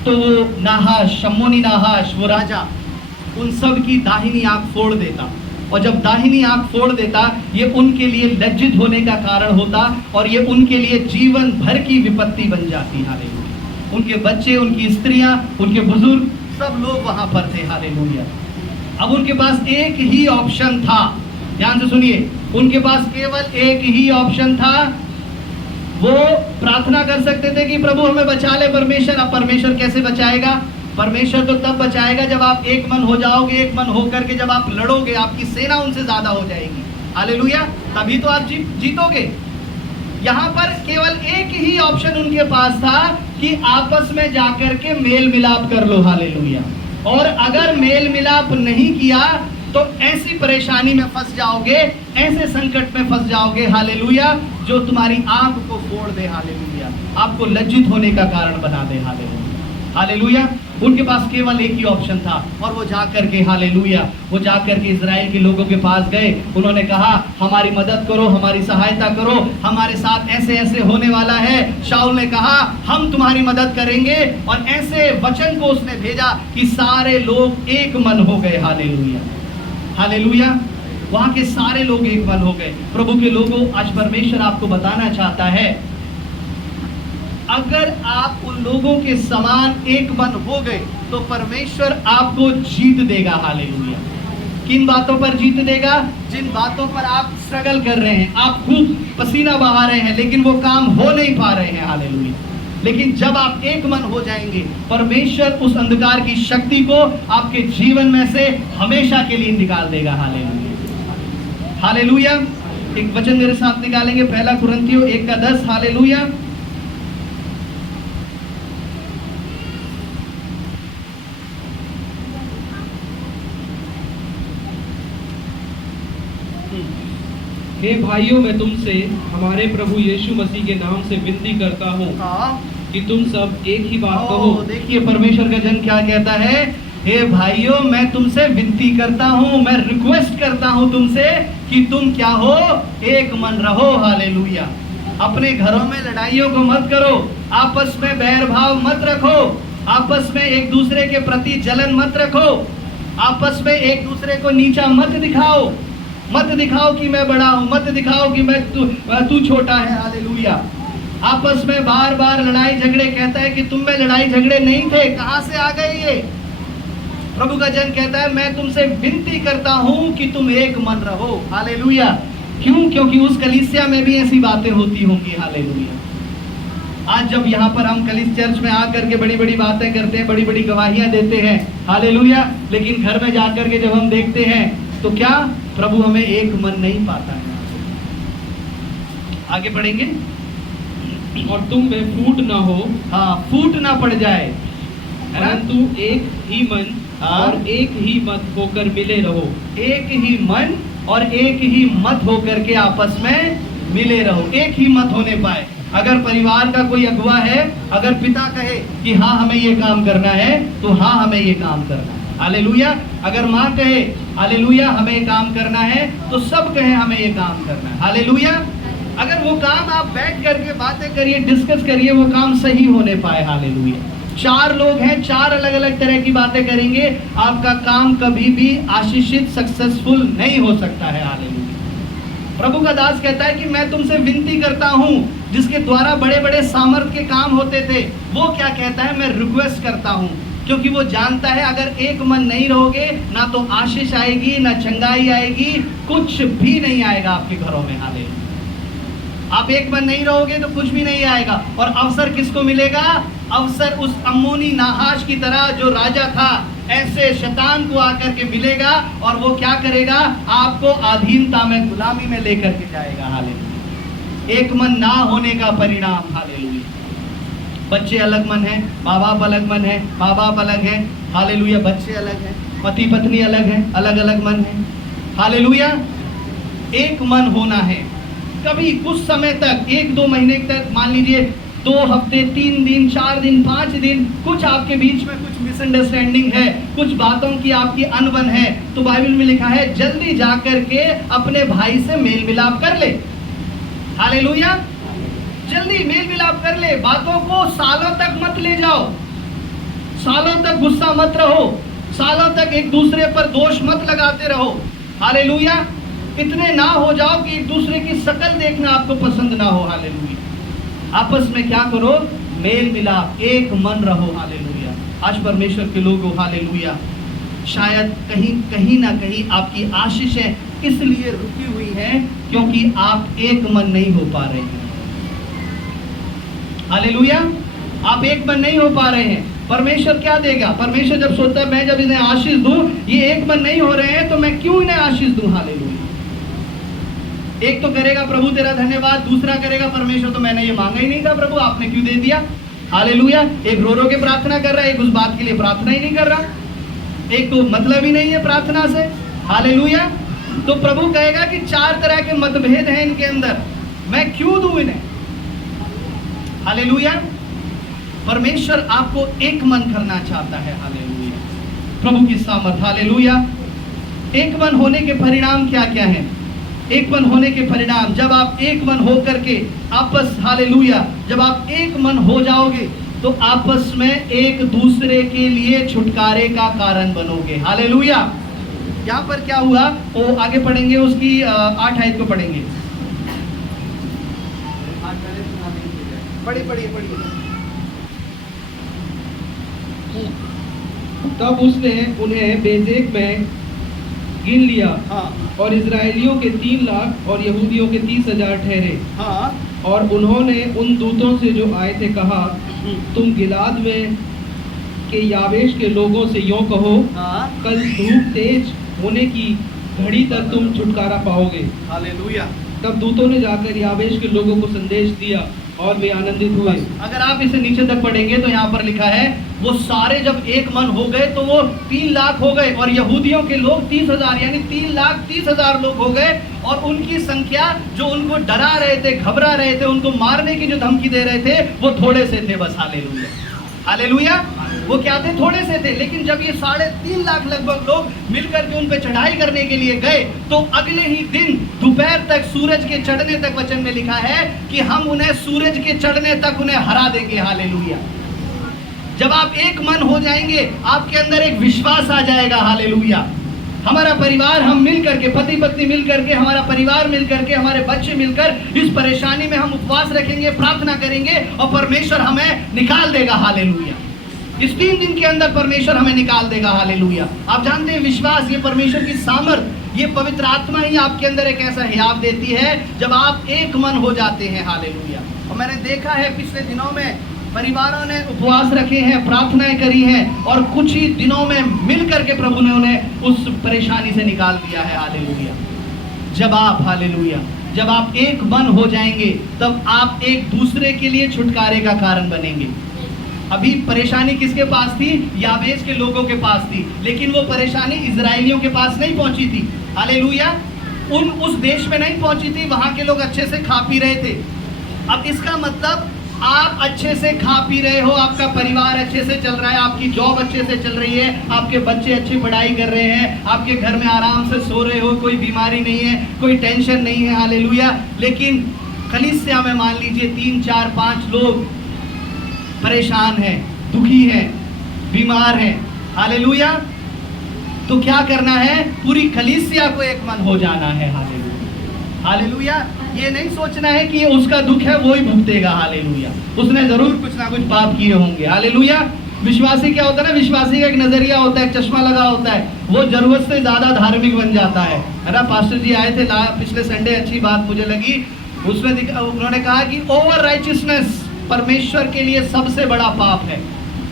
तो वो नाहाश, अम्मोनी नाहाश, वो राजा उन सब की दाहिनी आंख फोड़ देता। और जब दाहिनी आंख फोड़ देता, ये उनके लिए लज्जित होने का कारण होता, और ये उनके लिए जीवन भर की विपत्ति बन जाती। हालेलुया। उनके बच्चे, उनकी स्त्रियां, उनके बुजुर्ग, सब लोग वहां पर थे। हालेलुया। अब उनके पास एक ही ऑप्शन था, ध्यान से सुनिए, उनके पास केवल एक ही ऑप्शन था। वो प्रार्थना कर सकते थे कि प्रभु हमें बचा ले परमेश्वर। अब परमेश्वर कैसे बचाएगा? परमेश्वर तो तब बचाएगा जब आप एक मन हो जाओगे। एक मन होकर के जब आप लड़ोगे, आपकी सेना उनसे ज्यादा हो जाएगी। हालेलुया। तभी तो आप जीतोगे। यहाँ पर केवल एक ही ऑप्शन उनके पास था कि आपस में जाकर के मेल मिलाप कर लो। हालेलुया। और अगर मेल मिलाप नहीं किया तो ऐसी परेशानी में फंस जाओगे, ऐसे संकट में फंस जाओगे, हालेलुया, जो तुम्हारी आंख को फोड़ दे। हालेलुया। आपको लज्जित होने का कारण बना दे। Hallelujah, hallelujah. उनके पास केवल एक ही ऑप्शन था, और वो जाकर के, हालेलुया, वो जाकर के इज़राइल के लोगों के पास गए। उन्होंने कहा, हमारी मदद करो, हमारी सहायता करो, हमारे साथ ऐसे ऐसे होने वाला है। शाऊल ने कहा, हम तुम्हारी मदद करेंगे, और ऐसे वचन को उसने भेजा कि सारे लोग एक मन हो गए। Hallelujah, hallelujah. वहां के सारे लोग एक मन हो गए। प्रभु के लोगों, आज परमेश्वर आपको बताना चाहता है, अगर आप उन लोगों के समान एक मन हो गए तो परमेश्वर आपको जीत देगा। हालेलुया। किन बातों पर जीत देगा? जिन बातों पर आप स्ट्रगल कर रहे हैं, आप खूब पसीना बहा रहे हैं, लेकिन वो काम हो नहीं पा रहे हैं। हालेलुया। लेकिन जब आप एक मन हो जाएंगे, परमेश्वर उस अंधकार की शक्ति को आपके जीवन में से हमेशा के लिए निकाल देगा। Hallelujah, hallelujah. एक वचन मेरे साथ निकालेंगे, 1 कुरिन्थियों 1:10। हालेलुया। हे भाइयों, मैं तुमसे हमारे प्रभु यीशु मसीह के नाम से विनती करता हूँ कि तुम सब एक ही बात कहो। देखिए परमेश्वर का जन क्या कहता है, हे भाइयों, मैं तुमसे विनती करता हूँ, मैं रिक्वेस्ट करता हूँ तुमसे कि तुम क्या हो, एक मन रहो। हालेलुया। अपने घरों में लड़ाइयों को मत करो, आपस में बैर भाव मत रखो, आपस में एक दूसरे के प्रति जलन मत रखो, आपस में एक दूसरे को नीचा मत दिखाओ। मत दिखाओ कि मैं बड़ा हूं, मत दिखाओ कि मैं तू छोटा है। हालेलुया। आपस में बार बार लड़ाई झगड़े, कहता है कि तुम में लड़ाई झगड़े नहीं थे, कहां से आ गए ये? प्रभु का जन कहता है मैं तुमसे विनती करता हूं कि तुम एक मन रहो। हालेलुया। क्यों? क्योंकि उस कलीसिया में भी ऐसी बातें होती होंगी। हालेलुया। आज जब यहाँ पर हम कलीस चर्च में आकर के बड़ी बड़ी बातें करते हैं, बड़ी बड़ी गवाहियां देते हैं, हालेलुया, लेकिन घर में जाकर के जब हम देखते हैं तो क्या प्रभु हमें एक मन नहीं पाता है। आगे बढ़ेंगे। और तुम में फूट ना हो, हाँ, फूट ना पड़ जाए, परंतु एक ही मन और एक ही मत होकर मिले रहो। एक ही मन और एक ही मत होकर के आपस में मिले रहो। एक ही मत होने पाए। अगर परिवार का कोई अगुवा है, अगर पिता कहे कि हाँ हमें ये काम करना है, तो हाँ हमें ये काम करना है। हालेलुया। अगर माँ कहे हालेलुया हमें ये काम करना है, तो सब कहे हमें ये काम करना है। हालेलुया। अगर वो काम आप बैठ करके बातें करिए, डिस्कस करिए, वो काम सही होने पाए। हालेलुया। 4 लोग हैं, 4 अलग अलग तरह की बातें करेंगे, आपका काम कभी भी आशीषित, सक्सेसफुल नहीं हो सकता है। हालेलुया। प्रभु का दास कहता है कि मैं तुमसे विनती करता हूं, जिसके द्वारा बड़े बड़े सामर्थ के काम होते थे, वो क्या कहता है? मैं रिक्वेस्ट करता हूं, क्योंकि वो जानता है अगर एक मन नहीं रहोगे, ना तो आशीष आएगी, ना चंगाई आएगी, कुछ भी नहीं आएगा आपके घरों में। हालेलुया। आप एक मन नहीं रहोगे तो कुछ भी नहीं आएगा। और अवसर किसको मिलेगा? अवसर उस अम्मोनी नाहाश की तरह जो राजा था, ऐसे शैतान को आकर के मिलेगा, और वो क्या करेगा? आपको अधीनता में, गुलामी में लेकर के जाएगा। हालेलुया। एक मन ना होने का परिणाम। हालेलुया। बच्चे अलग मन है, माँ बाप अलग मन है, माँ बाप अलग है। हालेलुया। बच्चे अलग हैं, पति पत्नी अलग है, अलग अलग मन है। हालेलुया। एक मन होना है। कभी कुछ समय तक, 1-2 महीने तक, मान लीजिए 2 हफ्ते, 3 दिन, 4 दिन, 5 दिन, कुछ आपके बीच में कुछ मिसअंडरस्टैंडिंग है, कुछ बातों की आपकी अनबन है, तो बाइबल में लिखा है जल्दी जाकर के अपने भाई से मेल मिलाप कर ले। हालेलुया। जल्दी मेल मिलाप कर ले। बातों को सालों तक मत ले जाओ, सालों तक गुस्सा मत रहो, सालों तक एक दूसरे पर दोष मत लगाते रहो। हालेलुया। इतने ना हो जाओ कि एक दूसरे की शकल देखना आपको पसंद ना हो। हालेलुया। आपस में क्या करो? मेल मिलाप, एक मन रहो। हालेलुया। आज परमेश्वर के लोगों, हालेलुया, शायद कहीं ना कहीं आपकी आशीषें इसलिए रुकी हुई हैं क्योंकि आप एक मन नहीं हो पा रहे हैं। हालेलुया। आप एक मन नहीं हो पा रहे हैं। परमेश्वर क्या देगा? परमेश्वर जब सोचता है मैं जब इन्हें आशीष दूं, ये एक मन नहीं हो रहे हैं, तो मैं क्यों इन्हें आशीष दूं? हालेलुया। एक तो करेगा प्रभु तेरा धन्यवाद, दूसरा करेगा परमेश्वर तो मैंने ये मांगा ही नहीं था प्रभु, आपने क्यों दे दिया? हालेलुया। एक रो रो के प्रार्थना कर रहा है, एक उस बात के लिए प्रार्थना ही नहीं कर रहा, एक तो मतलब ही नहीं है प्रार्थना से। हालेलुया। तो प्रभु कहेगा कि 4 तरह के मतभेद हैं इनके अंदर, मैं क्यों दूं इन्हें? हालेलुया। परमेश्वर आपको एक मन करना चाहता है। हालेलुया। प्रभु की सामर्थ। हालेलुया। एक मन होने के परिणाम क्या क्या हैं? एक मन होने के परिणाम, जब आप एक मन हो करके आपस, हालेलुया, जब आप एक मन हो जाओगे तो आपस में एक दूसरे के लिए छुटकारे का कारण बनोगे। हालेलुया। यहाँ पर क्या हुआ वो आगे पढ़ेंगे, उसकी 8 आयत को पढ़ेंगे। पढ़िए। तब उसने उन्हें बेजेक में गिन लिया। हाँ। और इजराइलियों के 3 लाख और यहूदियों के 30,000 ठहरे। हाँ। और उन्होंने उन दूतों से जो आए थे कहा, तुम गिलाद में के याबेश के लोगों से यों कहो, हाँ। कल धूप तेज होने की घड़ी तक तुम छुटकारा पाओगे। हालेलुया। तब दूतों ने जाकर याबेश के लोगों को संदेश दिया और वे आनंदित हुए। अगर आप इसे नीचे तक पढ़ेंगे तो यहाँ पर लिखा है वो सारे जब एक मन हो गए तो वो 3 लाख हो गए, और यहूदियों के लोग 30,000, यानी 3,30,000 लोग हो गए। और उनकी संख्या जो उनको डरा रहे थे, घबरा रहे थे, उनको मारने की जो धमकी दे रहे थे, वो थोड़े से थे बस। हालेलुया। हालेलुया। वो क्या थे? थोड़े से थे। लेकिन जब ये 3.5 लाख लगभग लोग मिलकर के उन पे चढ़ाई करने के लिए गए, तो अगले ही दिन दोपहर तक, सूरज के चढ़ने तक, वचन में लिखा है कि हम उन्हें सूरज के चढ़ने तक उन्हें हरा देंगे। हालेलुया। जब आप एक मन हो जाएंगे, आपके अंदर एक विश्वास आ जाएगा। हालेलुया। हमारा परिवार, हम मिल करके, पति पत्नी मिल करके, हमारा परिवार मिल करके, हमारे बच्चे मिलकर इस परेशानी में हम उपवास रखेंगे, प्रार्थना करेंगे और परमेश्वर हमें निकाल देगा। हालेलुया। इस 3 दिन के अंदर परमेश्वर हमें निकाल देगा। हालेलुया। आप जानते हैं विश्वास, ये परमेश्वर की सामर्थ, ये पवित्र आत्मा ही आपके अंदर एक ऐसा हियाव देती है जब आप एक मन हो जाते हैं। हालेलुया। और मैंने देखा है पिछले दिनों में परिवारों ने उपवास रखे हैं, प्रार्थनाएं करी हैं और कुछ ही दिनों में मिल करके प्रभु ने उन्हें उस परेशानी से निकाल दिया है। हालेलुया। जब आप, हालेलुया, जब आप एक मन हो जाएंगे तब आप एक दूसरे के लिए छुटकारे का कारण बनेंगे। अभी परेशानी किसके पास थी? याबेश के लोगों के पास थी, लेकिन वो परेशानी इजरायलियों के पास नहीं पहुंची थी। हालेलुया। उस देश में नहीं पहुंची थी, वहां के लोग अच्छे से खा पी रहे थे। अब इसका मतलब आप अच्छे से खा पी रहे हो, आपका परिवार अच्छे से चल रहा है, आपकी जॉब अच्छे से चल रही है, आपके बच्चे अच्छी पढ़ाई कर रहे हैं, आपके घर में आराम से सो रहे हो, कोई बीमारी नहीं है, कोई टेंशन नहीं है। हालेलुया। लेकिन कलीसिया में मान लीजिए 3, 4, 5 लोग परेशान हैं, दुखी हैं, बीमार हैं। हालेलुया। तो क्या करना है? पूरी कलीसिया को एक मन हो जाना है। हालेलुया। हालेलुया। ये नहीं सोचना है कि ये उसका दुख है वो ही भुगतेगा। हालेलुया। उसने जरूर कुछ ना कुछ पाप किए होंगे। हालेलुया। विश्वासी क्या होता है ना, विश्वासी का एक नजरिया होता है, चश्मा लगा होता है, वो जरूरत से ज्यादा धार्मिक बन जाता है ना। पास्टर जी आए थे पिछले संडे, अच्छी बात मुझे लगी। उसमें उन्होंने कहा कि ओवर राइचियसनेस परमेश्वर के लिए सबसे बड़ा पाप है।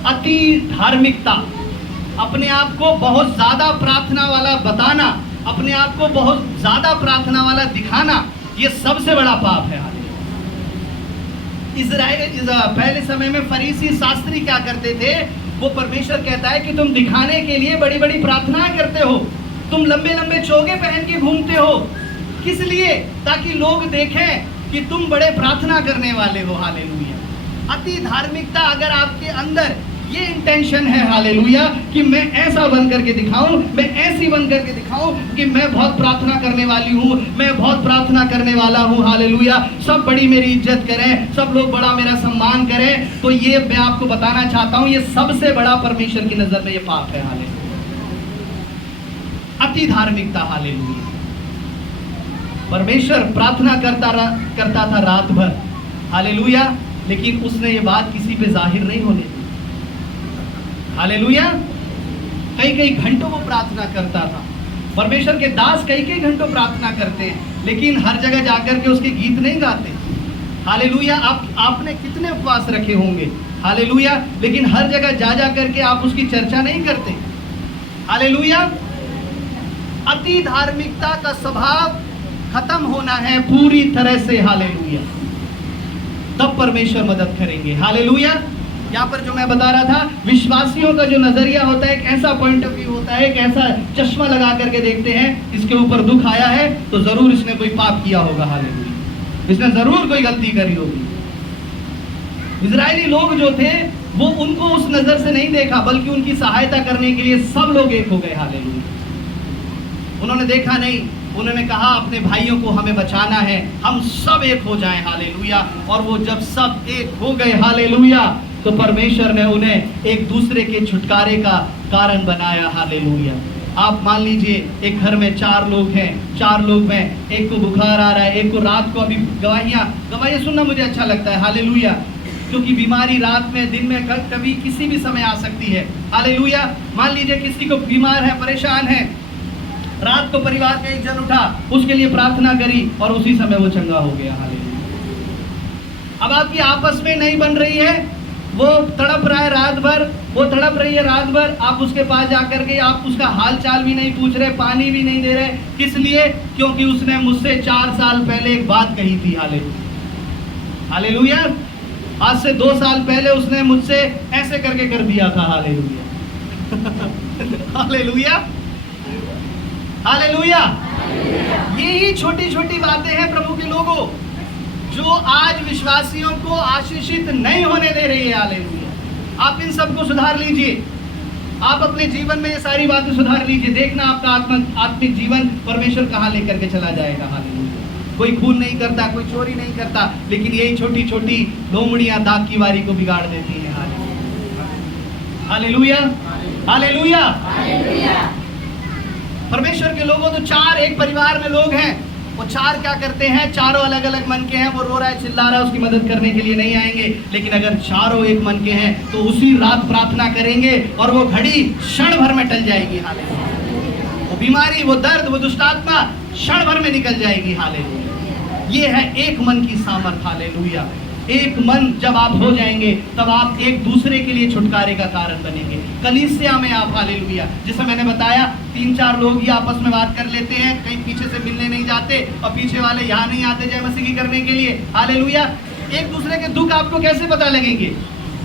अति धार्मिकता, अपने आप को बहुत ज्यादा प्रार्थना वाला बताना, अपने आप को बहुत ज्यादा प्रार्थना वाला दिखाना, ये सबसे बड़ा पाप है। पहले समय में फरीसी शास्त्री क्या करते थे? वो परमेश्वर कहता है कि तुम दिखाने के लिए बड़ी बड़ी प्रार्थनाएं करते हो, तुम लंबे लंबे चोगे पहन के घूमते हो, किस लिए? ताकि लोग देखें कि तुम बड़े प्रार्थना करने वाले हो। हालेलुया। अति धार्मिकता अगर आपके अंदर ये इंटेंशन है, हालेलुया, कि मैं ऐसा बन करके दिखाऊं, मैं ऐसी बन करके दिखाऊं कि मैं बहुत प्रार्थना करने वाली हूं, मैं बहुत प्रार्थना करने वाला हूं। हालेलुया। सब बड़ी मेरी इज्जत करें, सब लोग बड़ा मेरा सम्मान करें, तो ये मैं आपको बताना चाहता हूं, ये सबसे बड़ा परमेश्वर की नजर में ये पाप है। हालेलुया। अति धार्मिकता। हालेलुया। परमेश्वर प्रार्थना करता था रात भर। हालेलुया। लेकिन उसने ये बात किसी पे जाहिर नहीं होने दी। हालेलुया। कई घंटों वो प्रार्थना करता था। परमेश्वर के दास कई घंटों प्रार्थना करते हैं, लेकिन हर जगह जाकर के उसके गीत नहीं गाते। हालेलुया। आपने कितने उपवास रखे होंगे? हालेलुया। लेकिन हर जगह जा करके आप उसकी चर्चा नहीं करते। हालेलुया। अति धार्मिकता का स्वभाव खत्म होना है पूरी तरह से। हालेलुया। तब परमेश्वर मदद करेंगे। हालेलुया। यहाँ पर जो मैं बता रहा था, विश्वासियों का जो नजरिया होता है, एक ऐसा पॉइंट ऑफ व्यू होता है, एक ऐसा चश्मा लगा करके देखते हैं, इसके ऊपर दुख आया है तो जरूर इसने कोई पाप किया होगा। हालेलुया। इसने जरूर कोई गलती करी होगी। इजरायली लोग जो थे वो उनको उस नजर से नहीं देखा, बल्कि उनकी सहायता करने के लिए सब लोग एक हो गए। हालेलुया। उन्होंने देखा नहीं, उन्होंने कहा अपने भाइयों को हमें बचाना है, हम सब एक हो जाएं। हालेलुया। और वो जब सब एक हो गए, हालेलुया, तो परमेश्वर ने उन्हें एक दूसरे के छुटकारे का कारण बनाया। हालेलुया। आप मान लीजिए एक घर में 4 लोग हैं, 4 लोग में एक को बुखार आ रहा है, एक को रात को, अभी गवाहियाँ सुनना मुझे अच्छा लगता है। हालेलुया। क्योंकि बीमारी रात में, दिन में, कभी किसी भी समय आ सकती है। हालेलुया। मान लीजिए किसी को बीमार है, परेशान है, रात को परिवार का एक जन उठा, उसके लिए प्रार्थना करी और उसी समय वो चंगा हो गया। हालेलुया। अब आपकी आपस में नहीं बन रही है, वो तड़प रहा है रात भर, वो तड़प रही है रात भर, आप उसके पास जाकर के आप उसका हाल चाल भी नहीं पूछ रहे, पानी भी नहीं दे रहे। किस लिए? क्योंकि उसने मुझसे 4 साल पहले एक बात कही थी। हालेलुया। हालेलुया। आज से 2 साल पहले उसने मुझसे ऐसे करके कर दिया था। हालेलुया। हालेलुया। हालेलुया। यही छोटी छोटी बातें हैं प्रभु के लोगों, जो आज विश्वासियों को आशीषित नहीं होने दे रही है। हालेलुया। आप इन सबको सुधार लीजिए, आप अपने जीवन में ये सारी बातें सुधार लीजिए, देखना आपका आत्मिक जीवन परमेश्वर कहाँ लेकर के चला जाएगा। हालेलुया। कोई खून नहीं करता, कोई चोरी नहीं करता, लेकिन यही छोटी छोटी लोमड़ियां दाग की वारी को बिगाड़ देती हैं। हालेलुया। हालेलुया। हालेलुया। परमेश्वर के लोगों तो चार एक परिवार में लोग हैं, वो चार क्या करते हैं, चारों अलग अलग मन के हैं, वो रो रहा है चिल्ला रहा है, उसकी मदद करने के लिए नहीं आएंगे। लेकिन अगर चारों एक मन के हैं तो उसी रात प्रार्थना करेंगे और वो घड़ी क्षण भर में टल जाएगी। हालेलुया। वो बीमारी, वो दर्द, वो दुष्टात्मा क्षण भर में निकल जाएगी। हालेलुया। ये है एक मन की सामर्थ। हालेलुया। एक मन जब आप हो जाएंगे तब आप एक दूसरे के लिए छुटकारे का कारण बनेंगे। कलीसिया में आप, हालेलुया, जैसे मैंने बताया 3-4 लोग ही आपस में बात कर लेते हैं, कहीं पीछे से मिलने नहीं जाते और पीछे वाले यहाँ नहीं आते जय मसीह की करने के लिए। हालेलुया। एक दूसरे के दुख आपको कैसे पता लगेंगे?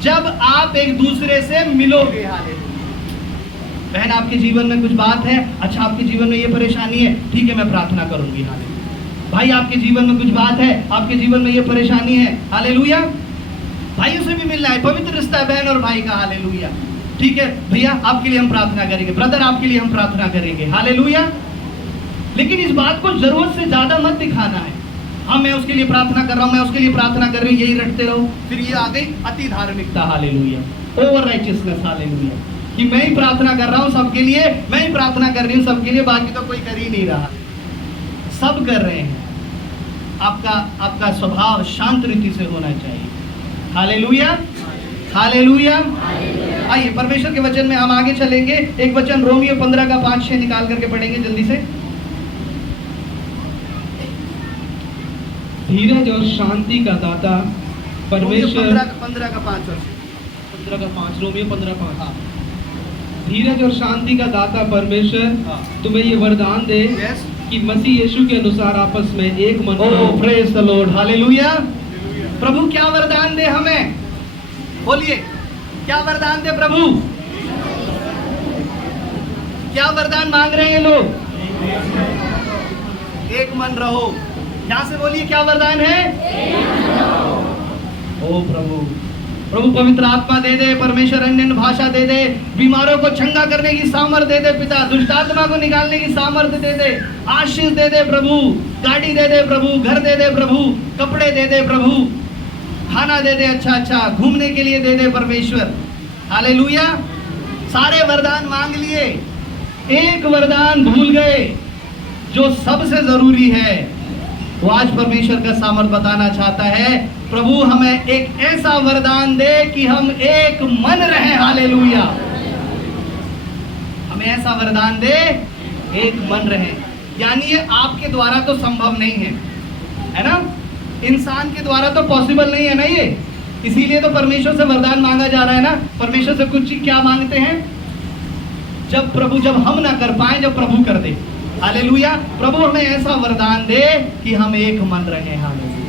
जब आप एक दूसरे से मिलोगे। हालेलुया। बहन आपके जीवन में कुछ बात है, अच्छा आपके जीवन में ये परेशानी है, ठीक है मैं प्रार्थना करूंगी। हालेलुया। भाई आपके जीवन में कुछ बात है, आपके जीवन में ये परेशानी है, हालेलुया, भाइयों से भी मिलना है, पवित्र रिश्ता है बहन और भाई का। हालेलुया। ठीक है भैया आपके लिए हम प्रार्थना करेंगे, ब्रदर आपके लिए हम प्रार्थना करेंगे। हालेलुया। लेकिन इस बात को जरूरत से ज्यादा मत दिखाना है। हाँ मैं उसके लिए प्रार्थना कर रहा हूँ, मैं उसके लिए प्रार्थना कर रही हूँ, यही रटते रहो, फिर ये आ गई अति धार्मिकता। हालेलुया। Over righteousness. हालेलुया। कि मैं ही प्रार्थना कर रहा हूँ सबके लिए, मैं ही प्रार्थना कर रही हूँ सबके लिए, बाकी तो कोई कर ही नहीं रहा, सब कर रहे हैं। आपका स्वभाव शांत रीति से होना चाहिए। हालेलुया। हालेलुया। आइए परमेश्वर के वचन में हम आगे चलेंगे। एक वचन रोमियो 15 का 5-6 निकाल करके पढ़ेंगे जल्दी से। धीरज और शांति का दाता परमेश्वर, 15 का 5 रोमियो 15:5। धीरज और शांति का दाता परमेश्वर तुम्हें ये वरदान दे कि मसीह यीशु के अनुसार आपस में एक मन रहो। Praise the Lord. हालेलुया। प्रभु क्या वरदान दे हमें? बोलिए क्या वरदान दे प्रभु? क्या वरदान मांग रहे हैं लोग? एक मन रहो। यहां से बोलिए क्या वरदान है? ओ प्रभु, प्रभु पवित्र आत्मा दे दे, परमेश्वर अन्य भाषा दे दे, बीमारों को चंगा करने की सामर्थ दे दे पिता, दुष्टात्मा को निकालने की सामर्थ दे दे, आशीष दे दे प्रभु, गाड़ी दे दे प्रभु, घर दे दे प्रभु, कपड़े दे दे प्रभु, खाना दे दे अच्छा अच्छा, घूमने के लिए दे दे परमेश्वर। हालेलुया। सारे वरदान मांग लिए, एक वरदान भूल गए जो सबसे जरूरी है। वो आज परमेश्वर का सामर्थ बताना चाहता है, प्रभु हमें एक ऐसा वरदान दे कि हम एक मन रहे। हालेलुया। हमें ऐसा वरदान दे एक मन रहे। यानी ये आपके द्वारा तो संभव नहीं है ना, इंसान के द्वारा तो पॉसिबल नहीं है ना ये, इसीलिए तो परमेश्वर से वरदान मांगा जा रहा है ना। परमेश्वर से कुछ क्या मांगते हैं? जब हम ना कर पाए, जब प्रभु कर दे। हालेलुया। प्रभु हमें ऐसा वरदान दे कि हम एक मन रहे। हालेलुया।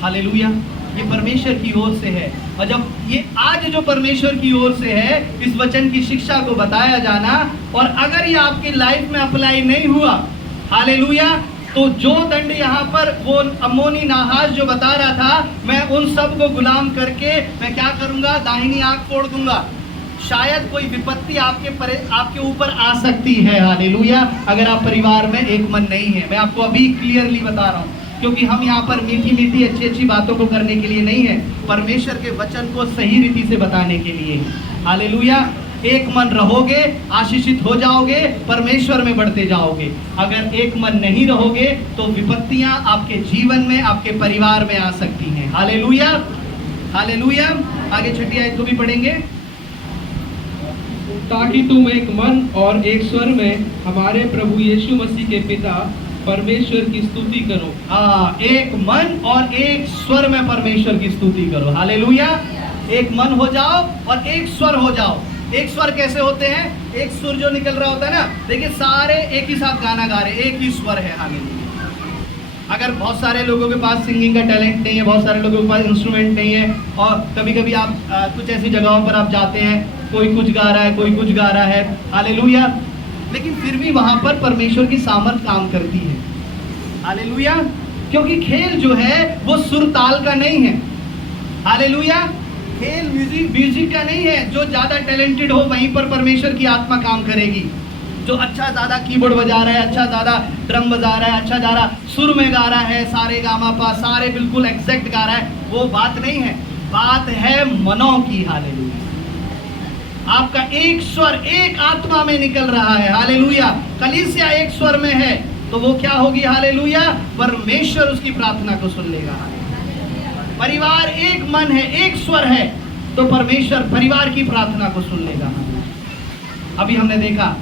हालेलुया। ये परमेश्वर की ओर से है, और जब ये आज जो परमेश्वर की ओर से है, इस वचन की शिक्षा को बताया जाना, और अगर ये आपकी लाइफ में अप्लाई नहीं हुआ, हालेलुया, तो जो दंड यहाँ पर वो अम्मोनी नाहाश जो बता रहा था, मैं उन सब को गुलाम करके मैं क्या करूंगा? दाहिनी आंख फोड़ दूंगा। शायद कोई विपत्ति आपके ऊपर आ सकती है। हालेलुया। अगर आप परिवार में एक मन नहीं है, मैं आपको अभी क्लियरली बता रहा हूँ, क्योंकि हम यहाँ पर मीठी मीठी अच्छी अच्छी बातों को करने के लिए नहीं है, परमेश्वर के वचन को सही रीति से बताने के लिए। हालेलुया। एक मन रहोगे, आशीषित हो जाओगे, परमेश्वर में बढ़ते जाओगे। अगर एक मन नहीं रहोगे तो विपत्तियां आपके जीवन में, आपके परिवार में आ सकती हैं। हालेलुया। हालेलुया। आगे 6 आयत को भी पढ़ेंगे। ताकि तुम एक मन और एक स्वर में हमारे प्रभु यीशु मसीह के पिता परमेश्वर की स्तुति करो। एक मन और एक स्वर में परमेश्वर की स्तुति करो। हालेलुया। एक मन हो जाओ और एक स्वर हो जाओ। एक स्वर कैसे होते हैं? एक सुर जो निकल रहा होता है ना, देखिए सारे एक ही साथ गाना गा रहे, एक ही स्वर है। हालेलुया। अगर बहुत सारे लोगों के पास सिंगिंग का टैलेंट नहीं है, बहुत सारे लोगों के पास इंस्ट्रूमेंट नहीं है, और कभी कभी आप कुछ ऐसी जगहों पर आप जाते हैं, कोई कुछ गा रहा है, कोई कुछ गा रहा है, हालेलुया, लेकिन फिर भी वहां पर परमेश्वर की सामर्थ काम करती है। हालेलुया। क्योंकि खेल जो है वो सुर ताल का नहीं है। हालेलुया। खेल म्यूजिक का नहीं है। जो ज्यादा टैलेंटेड हो वहीं पर परमेश्वर की आत्मा काम करेगी। जो अच्छा ज्यादा कीबोर्ड बजा रहा है, अच्छा ज्यादा ड्रम बजा रहा है, अच्छा ज्यादा सुर में गा रहा है, सारे गामा पा सारे बिल्कुल एग्जैक्ट गा रहा है, वो बात नहीं है। बात है मनों की। हालेलुया। आपका एक स्वर एक आत्मा में निकल रहा है, हालेलुया। कलीसिया एक स्वर में है तो वो क्या होगी, हालेलुया, परमेश्वर उसकी प्रार्थना को सुन लेगा। परिवार एक मन है, एक स्वर है तो परमेश्वर परिवार की प्रार्थना को सुन लेगा। अभी हमने देखा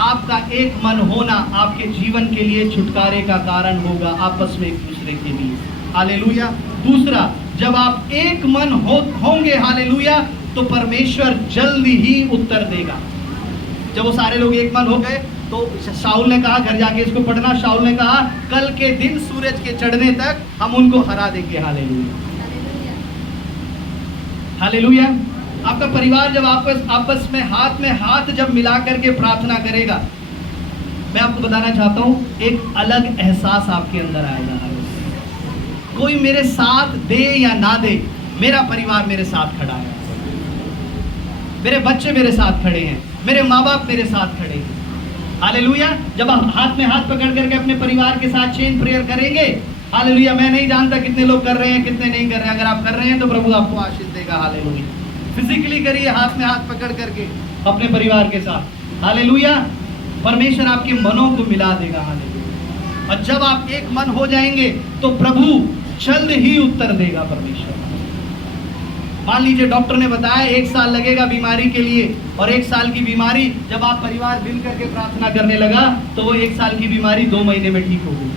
आपका एक मन होना आपके जीवन के लिए छुटकारे का कारण होगा, आपस में एक दूसरे के लिए, हालेलुया। दूसरा, जब आप एक मन होंगे, हालेलुया, तो परमेश्वर जल्दी ही उत्तर देगा। जब वो सारे लोग एक मन हो गए तो शाऊल ने कहा, घर जाके इसको पढ़ना, शाऊल ने कहा कल के दिन सूरज के चढ़ने तक हम उनको हरा देंगे, हालेलुया, हालेलुया। आपका परिवार जब आपस में हाथ जब मिला करके प्रार्थना करेगा, मैं आपको बताना चाहता हूं, एक अलग एहसास आपके अंदर आएगा। कोई मेरे साथ दे या ना दे, मेरा परिवार मेरे साथ खड़ा है, मेरे बच्चे मेरे साथ खड़े हैं, मेरे माँ बाप मेरे साथ खड़े हैं, हालेलुया। जब आप हाथ में हाथ पकड़ करके अपने परिवार के साथ चेन प्रेयर करेंगे, हालेलुया। मैं नहीं जानता कितने लोग कर रहे हैं, कितने नहीं कर रहे हैं। अगर आप कर रहे हैं तो प्रभु आपको आशीष देगा, हालेलुया। फिजिकली करिए, हाथ में हाथ पकड़ करके अपने परिवार के साथ, हालेलुया। परमेश्वर आपके मनों को मिला देगा, हालेलुया। और जब आप एक मन हो जाएंगे तो प्रभु जल्द ही उत्तर देगा परमेश्वर। मान लीजिए डॉक्टर ने बताया 1 साल लगेगा बीमारी के लिए, और 1 साल की बीमारी जब आप परिवार मिल करके प्रार्थना करने लगा तो वो 1 साल की बीमारी 2 महीने में ठीक हो गई।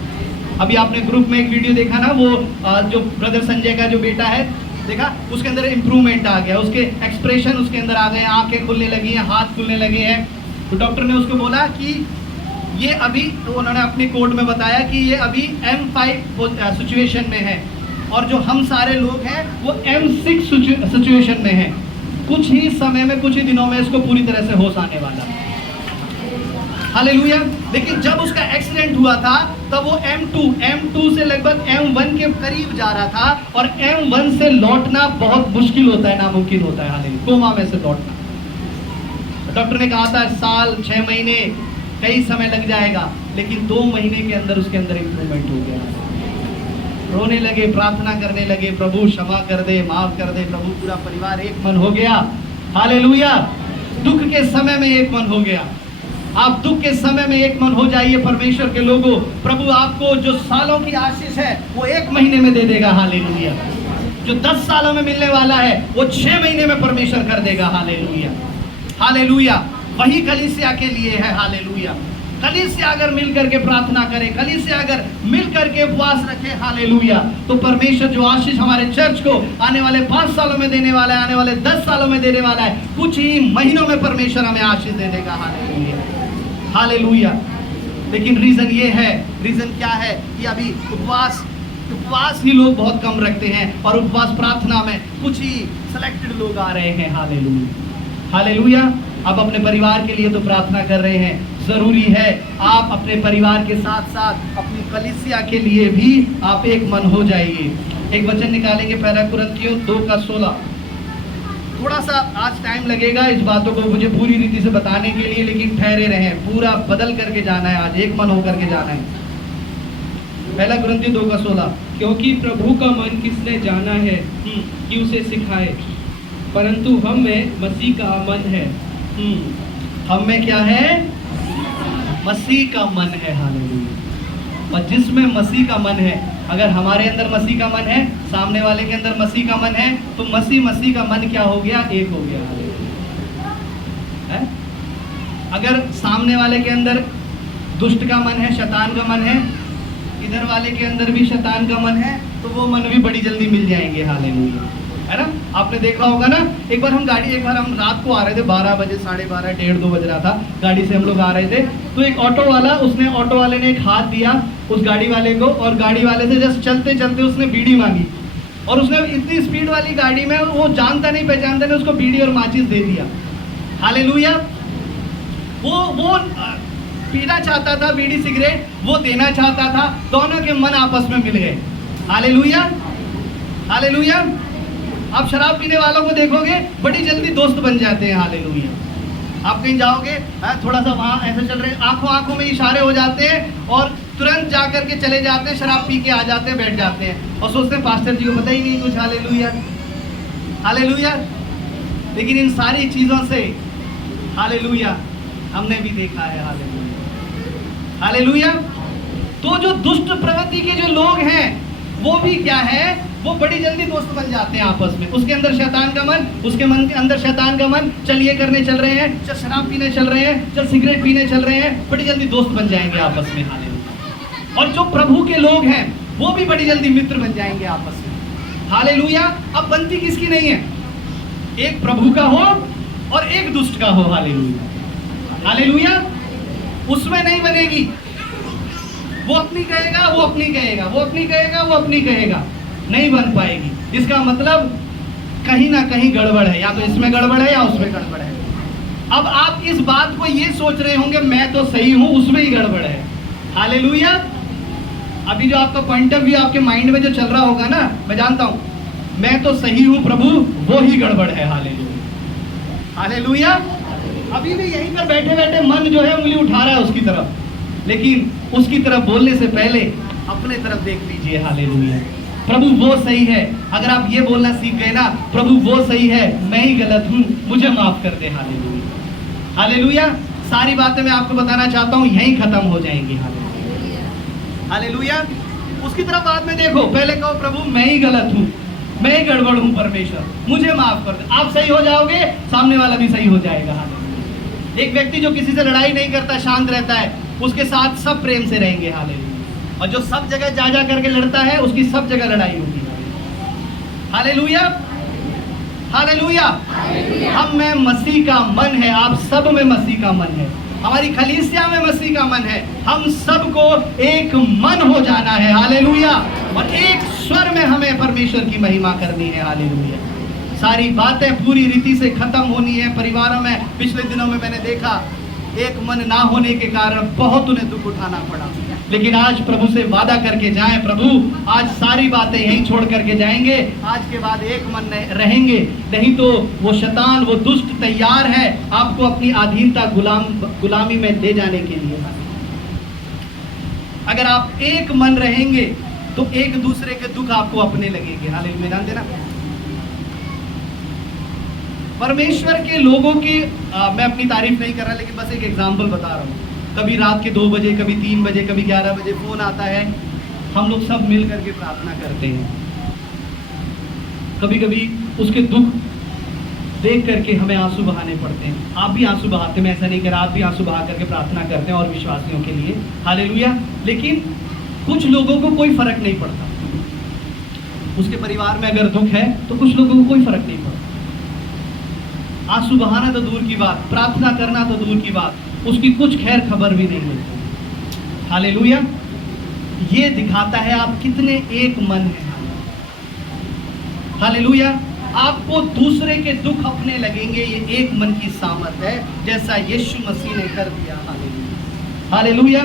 अभी आपने ग्रुप में एक वीडियो देखा ना, वो जो ब्रदर संजय का जो बेटा है, देखा, उसके अंदर इम्प्रूवमेंट आ गया, उसके एक्सप्रेशन उसके अंदर आ गए, आंखें खुलने लगी हैं, हाथ खुलने लगे हैं। तो डॉक्टर ने उसको बोला कि ये अभी, तो उन्होंने अपनी कोड में बताया कि ये अभी M5 सिचुएशन में है, और जो हम सारे लोग हैं वो M6 सिचुएशन में हैं। कुछ ही समय में, कुछ ही दिनों में इसको पूरी तरह से होश आने वाला है, हालेलुया। लेकिन जब उसका एक्सीडेंट हुआ था तब वो M2 से लगभग M1 के करीब जा रहा था, और M1 से लौटना बहुत मुश्किल होता है, नामुमकिन होता है, हालेलुया, कोमा में से लौटना। डॉक्टर ने कहा था साल 6 महीने कई समय लग जाएगा, लेकिन 2 महीने के अंदर उसके अंदर इंप्रूवमेंट हो गया। रोने लगे, प्रार्थना करने लगे, प्रभु क्षमा कर दे, माफ कर दे प्रभु। पूरा परिवार एक मन हो गया, हालेलुया। दुख के समय में एक मन हो गया। आप दुख के समय में एक मन हो जाइए परमेश्वर के लोगों, प्रभु आपको जो सालों की आशीष है वो 1 महीने में दे देगा, हालेलुया। जो 10 सालों में मिलने वाला है वो 6 महीने में परमेश्वर कर देगा, हालेलुया, हालेलुया। वही कलीसिया के लिए है, हालेलुया। कलीसिया अगर मिल करके प्रार्थना करे, कलीसिया अगर मिल करके उपवास रखे, हालेलुया, तो परमेश्वर जो आशीष हमारे चर्च को आने वाले 5 सालों में देने वाला है, आने वाले 10 सालों में देने वाला है, कुछ ही महीनों में परमेश्वर हमें आशीष दे देगा, हालेलुया, हालेलुया। लेकिन रीजन क्या है कि अभी उपवास ही लोग बहुत कम रखते हैं, और उपवास प्रार्थना में कुछ ही सिलेक्टेड लोग आ रहे हैं, हालेलुया, हालेलुया। आप अपने परिवार के लिए तो प्रार्थना कर रहे हैं, जरूरी है आप अपने परिवार के साथ साथ अपनी कलीसिया के लिए भी आप एक मन हो जाइए। एक वचन निकालेंगे, पहला कुरिन्थियों 2:16। थोड़ा सा आज टाइम लगेगा इस बातों को मुझे पूरी रीति से बताने के लिए, लेकिन ठहरे रहें, पूरा बदल करके जाना है, आज एक मन होकर के जाना है। पहला कुरिन्थियों 2:16। क्योंकि प्रभु का मन किसने जाना है कि उसे सिखाए, परंतु हम में मसीह का मन है। हम में क्या है? मसीह का मन है, हालेलुया। और जिसमें मसीह का मन है, अगर हमारे अंदर मसीह का मन है, सामने वाले के अंदर मसीह का मन है, तो मसीह का मन क्या हो गया? एक हो गया, हालेलुया। अगर सामने वाले के अंदर दुष्ट का मन है, शैतान का मन है, इधर वाले के अंदर भी शैतान का मन है, तो वो मन भी बड़ी जल्दी मिल जाएंगे, हालेलुया, है ना। आपने देखा होगा ना, एक बार हम रात को आ रहे थे, 12 बजे, 12:30, 1:30 बज रहा था, गाड़ी से हम लोग आ रहे थे, तो एक ऑटो वाले ने एक हाथ दिया उस गाड़ी वाले को, और गाड़ी वाले से जस्ट चलते चलते उसने बीड़ी मांगी, और उसने इतनी स्पीड वाली गाड़ी में, वो जानता नहीं पहचानता नहीं, उसको बीड़ी और माचिस दे दिया, हालेलुया। वो पीना चाहता था बीड़ी सिगरेट, वो देना चाहता था, दोनों के मन आपस में मिल गए, हालेलुया, हालेलुया। आप शराब पीने वालों को देखोगे बड़ी जल्दी दोस्त बन जाते हैं, हालेलुया। आप कहीं जाओगे, थोड़ा सा वहाँ ऐसे चल रहे, आंखों में इशारे हो जाते हैं, और तुरंत जा करके चले जाते हैं, शराब पी के आ जाते हैं, बैठ जाते हैं, और सोचते हैं पास्टर जी को पता ही नहीं कुछ, हालेलुया, हालेलुया। लेकिन इन सारी चीजों से हालेलुया हमने भी देखा है, हालेलुया हालेलुया। तो जो दुष्ट प्रवृत्ति के जो लोग हैं वो भी क्या है, वो बड़ी जल्दी दोस्त बन जाते हैं आपस में। उसके अंदर शैतान का मन, उसके मन के अंदर शैतान का मन, चल ये करने चल रहे हैं, चल शराब पीने चल रहे हैं, चल सिगरेट पीने चल रहे हैं, बड़ी जल्दी दोस्त बन जाएंगे आपस में, हालेलुया। और जो प्रभु के लोग हैं वो भी बड़ी जल्दी मित्र बन जाएंगे आपस में, हालेलुया। अब बनती किसकी नहीं है, एक प्रभु का हो और एक दुष्ट का हो, हालेलुया हालेलुया। उसमें नहीं बनेगी, वो अपनी कहेगा, वो अपनी कहेगा, वो अपनी कहेगा, वो अपनी कहेगा, नहीं बन पाएगी। इसका मतलब कहीं ना कहीं गड़बड़ है, या तो इसमें गड़बड़ है या उसमें गड़बड़ है। अब आप इस बात को ये सोच रहे होंगे मैं तो सही हूं, उसमें ही गड़बड़ है, हालेलुया। अभी जो आपका पॉइंट ऑफ व्यू आपके माइंड में जो चल रहा होगा ना, मैं जानता हूं, मैं तो सही हूं प्रभु, वो ही गड़बड़ है, हालेलुया हालेलुया। अभी भी यहीं पर बैठे बैठे मन जो है उंगली उठा रहा है उसकी तरफ, लेकिन उसकी तरफ बोलने से पहले अपने तरफ देख लीजिए, हालेलुया। प्रभु वो सही है। अगर आप ये बोलना सीख गए ना, प्रभु वो सही है, मैं ही गलत हूं, मुझे माफ कर दे, हालेलुया हालेलुया। सारी बातें मैं आपको बताना चाहता हूं, यहीं खत्म हो जाएंगी, हालेलुया हालेलुया। उसकी तरफ बाद में देखो, पहले कहो प्रभु मैं ही गलत हूं, मैं ही गड़बड़ हूं, परमेश्वर मुझे माफ कर दे। आप सही हो जाओगे, सामने वाला भी सही हो जाएगा, हालेलुया। एक व्यक्ति जो किसी से लड़ाई नहीं करता, शांत रहता है, उसके साथ सब प्रेम से रहेंगे, हालेलुया। और जो सब जगह जा करके लड़ता है, उसकी सब जगह लड़ाई होगी, हालेलुया हालेलुया। हम में मसीह का मन है, आप सब में मसीह का मन है, हमारी खलीसिया में मसीह का मन है। हम सबको एक मन हो जाना है, हालेलुया। और एक स्वर में हमें परमेश्वर की महिमा करनी है, हालेलुया। सारी बातें पूरी रीति से खत्म होनी है परिवारों में। पिछले दिनों में मैंने देखा एक मन ना होने के कारण बहुत उन्हें दुख उठाना पड़ा, लेकिन आज प्रभु से वादा करके जाएं, प्रभु आज सारी बातें यहीं छोड़ करके जाएंगे, आज के बाद एक मन रहेंगे, नहीं तो वो शैतान, वो दुष्ट तैयार है आपको अपनी अधीनता गुलामी में ले जाने के लिए। अगर आप एक मन रहेंगे तो एक दूसरे के दुख आपको अपने लगेंगे, हालेलुया। ध्यान देना, परमेश्वर के लोगों की मैं अपनी तारीफ नहीं कर रहा, लेकिन बस एक एग्जाम्पल बता रहा हूँ। कभी रात के 2 बजे, कभी 3 बजे, कभी 11 बजे फोन आता है, हम लोग सब मिल करके प्रार्थना करते हैं। कभी कभी उसके दुख देख करके हमें आंसू बहाने पड़ते हैं। आप भी आंसू बहाते हैं, मैं ऐसा नहीं कर रहा, आप भी आंसू बहा करके प्रार्थना करते हैं और विश्वासियों के लिए, हालेलुया। लेकिन कुछ लोगों को कोई फर्क नहीं पड़ता। उसके परिवार में अगर दुख है तो कुछ लोगों को कोई फर्क नहीं पड़ता। आंसू बहाना तो दूर की बात, प्रार्थना करना तो दूर की बात, उसकी कुछ खैर खबर भी नहीं मिलती, हालेलुया। ये दिखाता है आप कितने एक मन हैं, हालेलुया। आपको दूसरे के दुख अपने लगेंगे, ये एक मन की सामर्थ है, जैसा यीशु मसीह ने कर दिया, हालेलुया हालेलुया।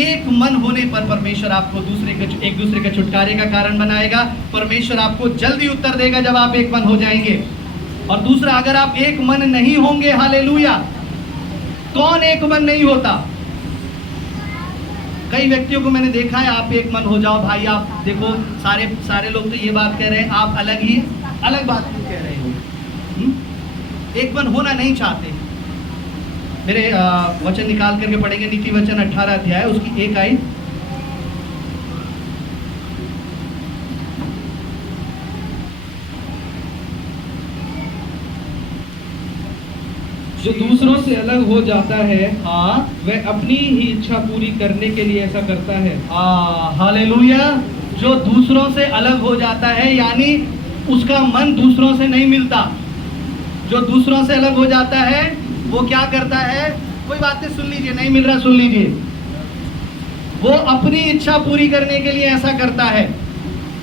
एक मन होने पर परमेश्वर आपको एक दूसरे के छुटकारे का कारण बनाएगा। परमेश्वर आपको जल्दी उत्तर देगा जब आप एक मन हो जाएंगे। और दूसरा, अगर आप एक मन नहीं होंगे, हालेलुया, कौन एक मन नहीं होता? कई व्यक्तियों को मैंने देखा है, आप एक मन हो जाओ भाई, आप देखो सारे लोग तो ये बात कह रहे हैं, आप अलग बात क्यों कह रहे हो? एक मन होना नहीं चाहते। मेरे वचन निकाल करके पढ़ेंगे, नीति वचन 18 अध्याय, उसकी 1 आयत। जो दूसरों से अलग हो जाता है, हाँ, वह अपनी ही इच्छा पूरी करने के लिए ऐसा करता है। हालेलुया। जो दूसरों से अलग हो जाता है, यानी उसका मन दूसरों से नहीं मिलता। जो दूसरों से अलग हो जाता है वो क्या करता है? कोई बातें सुन लीजिए, नहीं मिल रहा सुन लीजिए। वो अपनी इच्छा पूरी करने के लिए ऐसा करता है।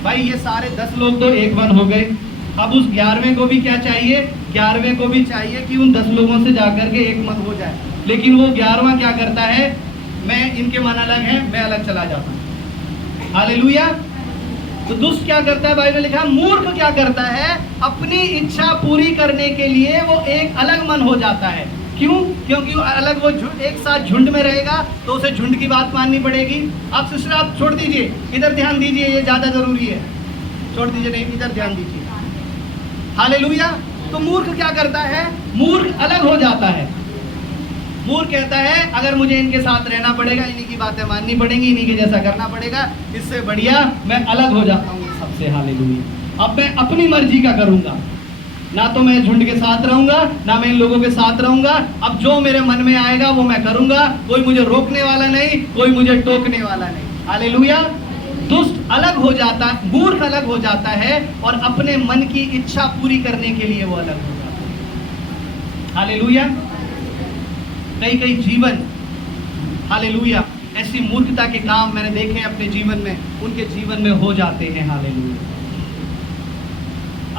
भाई ये सारे 10 लोग तो एक मन हो गए, अब उस 11वें को भी क्या चाहिए? 11वें को भी चाहिए कि उन 10 लोगों से जाकर के एक मन हो जाए। लेकिन वो 11वां क्या करता है? मैं, इनके मन अलग हैं, मैं अलग चला जाता हूँ, हालेलुया। तो दुष्ट क्या करता है? बाइबल में लिखा, मूर्ख क्या करता है? अपनी इच्छा पूरी करने के लिए वो एक अलग मन हो जाता है। क्यों? क्योंकि वो अलग, वो एक साथ झुंड में रहेगा तो उसे झुंड की बात माननी पड़ेगी। आप सिस्टर, आप छोड़ दीजिए, इधर ध्यान दीजिए, ये ज्यादा जरूरी है। छोड़ दीजिए, नहीं, इधर ध्यान दीजिए, हालेलुया। तो मूर्ख क्या करता है? मूर्ख अलग हो जाता है। मूर्ख कहता है अगर मुझे इनके साथ रहना पड़ेगा, इन्हीं की बातें माननी पड़ेगी, इन्हीं के जैसा करना पड़ेगा, इससे बढ़िया मैं अलग हो जाता हूँ सबसे। हालेलुया। अब मैं अपनी मर्जी का करूंगा, ना तो मैं झुंड के साथ रहूंगा, ना मैं इन लोगों के साथ रहूंगा। अब जो मेरे मन में आएगा वो मैं करूंगा, कोई मुझे रोकने वाला नहीं, कोई मुझे टोकने वाला नहीं। हालेलुया। दुष्ट अलग हो जाता, मूर्ख अलग हो जाता है और अपने मन की इच्छा पूरी करने के लिए वो अलग हो जाता है। हालेलुया। कई जीवन, हालेलुया, ऐसी मूर्खता के काम मैंने देखे अपने जीवन में, उनके जीवन में हो जाते हैं। हालेलुया।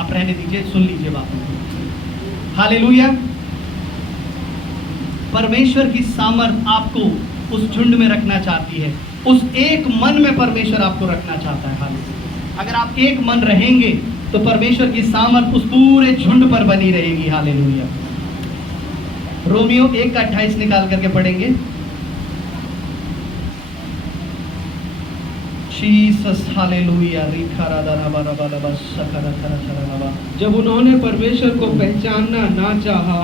आप रहने दीजिए, सुन लीजिए बात। हालेलुया। परमेश्वर की सामर्थ आपको उस झुंड में रखना चाहती है, उस एक मन में परमेश्वर आपको रखना चाहता है। हालेलुया। अगर आप एक मन रहेंगे तो परमेश्वर की सामर्थ उस पूरे झुंड पर बनी रहेगी। हालेलुया। रोमियो 1:28 निकाल करके पढ़ेंगे। Jesus, hallelujah. जब उन्होंने परमेश्वर को पहचानना ना चाहा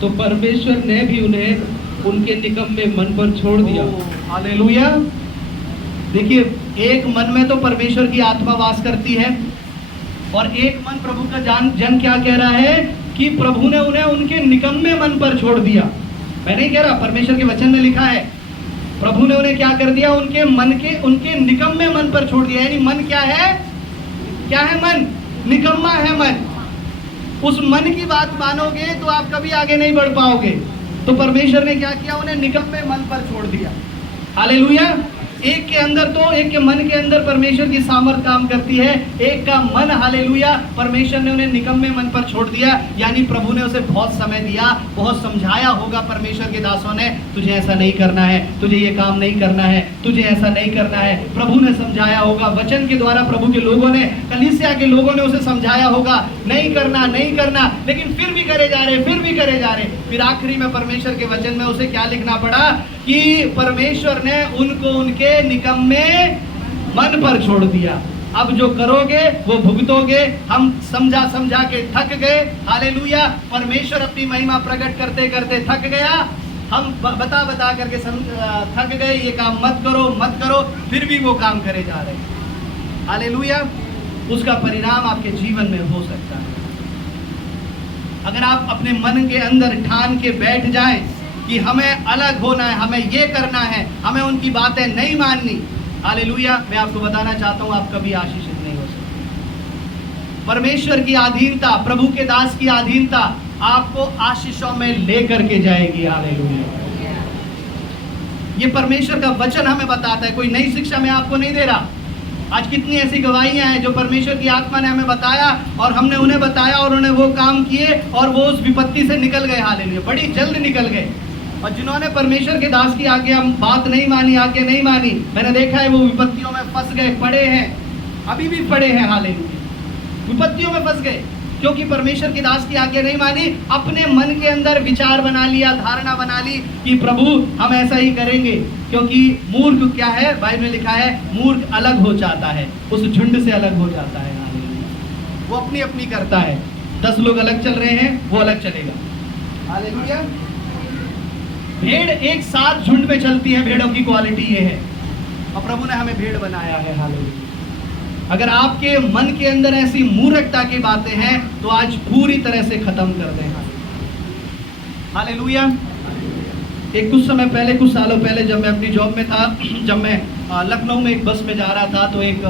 तो परमेश्वर ने भी उन्हें उनके निकम्मे मन पर छोड़ दिया। हालेलुया। देखिए, एक मन में तो परमेश्वर की आत्मा वास करती है और एक मन प्रभु का जन क्या कह रहा है कि प्रभु ने उन्हें उनके निकम्मे मन पर छोड़ दिया। मैं नहीं कह रहा, परमेश्वर के वचन में लिखा है प्रभु ने उन्हें क्या कर दिया? उनके मन के, उनके निकम्मे मन पर छोड़ दिया। यानी मन क्या है? क्या है मन? निकम्मा है मन। उस मन की बात मानोगे तो आप कभी आगे नहीं बढ़ पाओगे। तो परमेश्वर ने क्या किया? उन्हें निकम्मे मन पर छोड़ दिया। हालेलुया। एक के अंदर तो, एक के मन के अंदर परमेश्वर की सामर्थ काम करती है, एक का मन, हालेलुया, परमेश्वर ने उन्हें निकम्मे मन पर छोड़ दिया। यानी प्रभु ने उसे बहुत समय दिया, बहुत समझाया होगा परमेश्वर के दासों ने, तुझे ऐसा नहीं करना है, तुझे ये काम नहीं करना है, तुझे ऐसा नहीं करना है। प्रभु ने समझाया होगा, वचन के द्वारा प्रभु के लोगों ने, कलीसिया के लोगों ने उसे समझाया होगा, नहीं करना, नहीं करना, लेकिन फिर भी करे जा रहे, फिर भी करे जा रहे। फिर आखिरी में परमेश्वर के वचन में उसे क्या लिखना पड़ा कि परमेश्वर ने उनको उनके निकम्मे मन पर छोड़ दिया। अब जो करोगे वो भुगतोगे। हम समझा के थक गए। हालेलुया। परमेश्वर अपनी महिमा प्रकट करते करते थक गया। हम बता करके थक गए, ये काम मत करो, मत करो, फिर भी वो काम करे जा रहे। हालेलुया। उसका परिणाम आपके जीवन में हो सकता है। अगर आप अपने मन के अंदर ठान के बैठ जाएं कि हमें अलग होना है, हमें ये करना है, हमें उनकी बातें नहीं माननी, हालेलुया, मैं आपको बताना चाहता हूं आप कभी आशीषित नहीं हो सकते। परमेश्वर की अधीनता, प्रभु के दास की अधीनता आपको आशीषों में लेकर के जाएगी। हालेलुया। ये परमेश्वर का वचन हमें बताता है, कोई नई शिक्षा में आपको नहीं दे रहा। आज कितनी ऐसी गवाहियां हैं जो परमेश्वर की आत्मा ने हमें बताया और हमने उन्हें बताया और उन्हें वो काम किए और वो उस विपत्ति से निकल गए। हालेलुया। बड़ी जल्द निकल गए। और जिन्होंने परमेश्वर के दास की आज्ञा बात नहीं मानी, आज्ञा नहीं मानी, मैंने देखा है वो विपत्तियों में फंस गए, पड़े हैं, अभी भी पड़े हैं। हालेलुया। विपत्तियों में फंस गए क्योंकि परमेश्वर की दास की आज्ञा नहीं मानी। अपने मन के अंदर विचार बना लिया, धारणा बना ली कि प्रभु हम ऐसा ही करेंगे। क्योंकि मूर्ख क्या है? बाइबल में लिखा है मूर्ख अलग हो जाता है, उस झुंड से अलग हो जाता है। हालेलुया। वो अपनी अपनी करता है। 10 लोग अलग चल रहे हैं, वो अलग चलेगा। हालेलुया। भेड़ एक साथ झुंड में चलती है, भेड़ों की क्वालिटी ये है और प्रभु ने हमें भेड़ बनाया है। हालेलुया। अगर आपके मन के अंदर ऐसी मूर्खता की बातें हैं तो आज पूरी तरह से खत्म कर दें। हालेलुया। एक कुछ समय पहले, कुछ सालों पहले जब मैं अपनी जॉब में था, जब मैं लखनऊ में एक बस में जा रहा था तो एक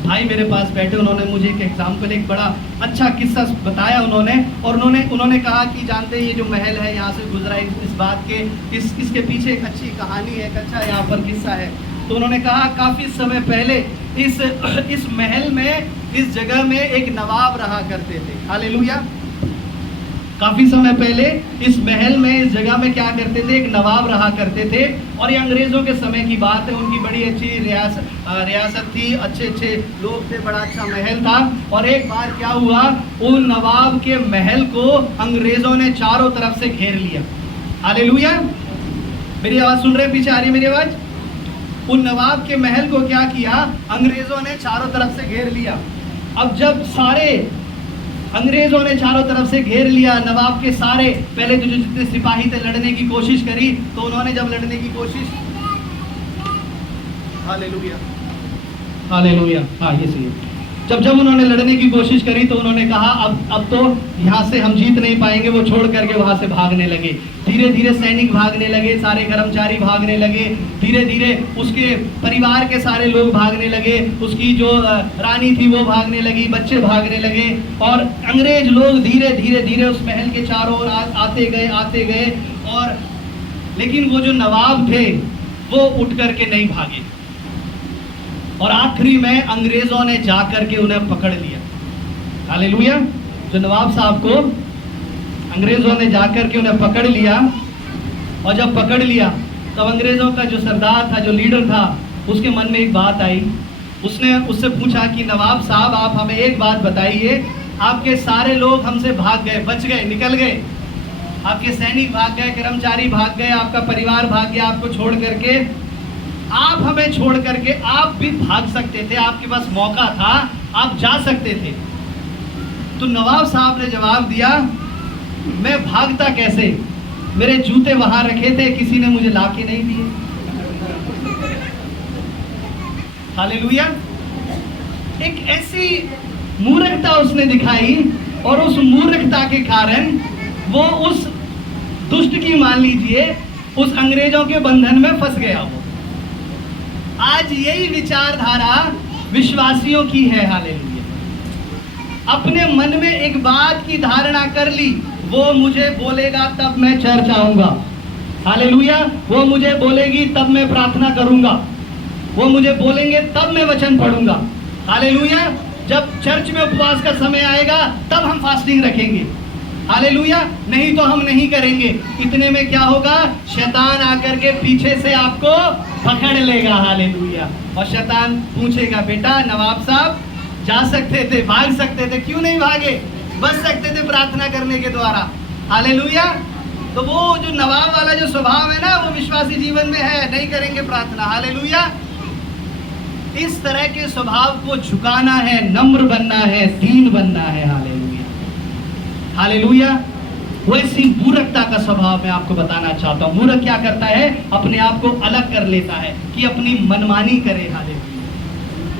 भाई मेरे पास बैठे, उन्होंने मुझे एक एग्जाम्पल, एक बड़ा अच्छा किस्सा बताया और उन्होंने कहा कि जानते हैं ये जो महल है यहाँ से गुजरा, इस बात के इसके पीछे एक अच्छी कहानी है, एक अच्छा यहाँ पर किस्सा है। तो उन्होंने कहा काफ़ी समय पहले इस महल में, इस जगह में एक नवाब रहा करते थे। हालेलुया। काफ़ी समय पहले इस महल में, इस जगह में क्या करते थे? एक नवाब रहा करते थे और ये अंग्रेज़ों के समय की बात है। उनकी बड़ी अच्छी रियासत थी, अच्छे लोग थे, बड़ा अच्छा महल था। और एक बार क्या हुआ, उन नवाब के महल को अंग्रेज़ों ने चारों तरफ से घेर लिया। हालेलुया। मेरी आवाज़ सुन रहे हैं? पीछे आ रही है मेरी आवाज़? उन नवाब के महल को क्या किया? अंग्रेज़ों ने चारों तरफ से घेर लिया। अब जब सारे अंग्रेजों ने चारों तरफ से घेर लिया। नवाब के सारे पहले तो जो जितने सिपाही थे लड़ने की कोशिश करी, तो उन्होंने जब लड़ने की कोशिश, हालेलुया हालेलुया, हाँ ये सही है। जब उन्होंने लड़ने की कोशिश करी तो उन्होंने कहा अब तो यहाँ से हम जीत नहीं पाएंगे। वो छोड़ करके वहां से भागने लगे। धीरे धीरे सैनिक भागने लगे, सारे कर्मचारी भागने लगे, धीरे धीरे उसके परिवार के सारे लोग भागने लगे, उसकी जो रानी थी वो भागने लगी, बच्चे भागने लगे, और अंग्रेज लोग धीरे धीरे धीरे उस महल के चारों ओर आते गए। और लेकिन वो जो नवाब थे वो उठ करके नहीं भागे, और आखिरी में अंग्रेजों ने जाकर के उन्हें पकड़ लिया। हालेलुया। जो नवाब साहब को अंग्रेजों ने जाकर के उन्हें पकड़ लिया, और जब पकड़ लिया तब अंग्रेजों का जो सरदार था, जो लीडर था, उसके मन में एक बात आई। उसने उससे पूछा कि नवाब साहब आप हमें एक बात बताइए, आपके सारे लोग हमसे भाग गए, बच गए, निकल गए, आपके सैनिक भाग गए, कर्मचारी भाग गए, आपका परिवार भाग गया आपको छोड़ करके, आप हमें छोड़ करके आप भी भाग सकते थे, आपके पास मौका था, आप जा सकते थे। तो नवाब साहब ने जवाब दिया, मैं भागता कैसे, मेरे जूते वहां रखे थे, किसी ने मुझे लाके नहीं दिए। हालेलुया। एक ऐसी मूर्खता उसने दिखाई, और उस मूर्खता के कारण वो उस दुष्ट की, मान लीजिए, उस अंग्रेजों के बंधन में फंस गया। वो आज यही विचारधारा विश्वासियों की है। हालेलुया। अपने मन में एक बात की धारणा कर ली, वो मुझे बोलेगा तब मैं चर्च आऊंगा। हालेलुया। वो मुझे बोलेगी तब मैं प्रार्थना करूंगा, वो मुझे बोलेंगे तब मैं वचन पढ़ूंगा। हालेलुया। जब चर्च में उपवास का समय आएगा तब हम फास्टिंग रखेंगे। हालेलुया। नहीं तो हम नहीं करेंगे। इतने में क्या होगा, शैतान आकर के पीछे से आपको पकड़ लेगा। हालेलुया। और शैतान पूछेगा, बेटा नवाब साहब जा सकते थे, भाग सकते थे, क्यों नहीं भागे, बच सकते थे प्रार्थना करने के द्वारा। हालेलुया। तो वो जो नवाब वाला जो स्वभाव है ना, वो विश्वासी जीवन में है, नहीं करेंगे प्रार्थना। हालेलुया। इस तरह के स्वभाव को झुकाना है, नम्र बनना है, दीन बनना है। Hallelujah hallelujah. वैसी मूर्खता का स्वभाव मैं आपको बताना चाहता हूँ। मूर्ख क्या करता है, अपने आप को अलग कर लेता है कि अपनी मनमानी करे। हालेलुया।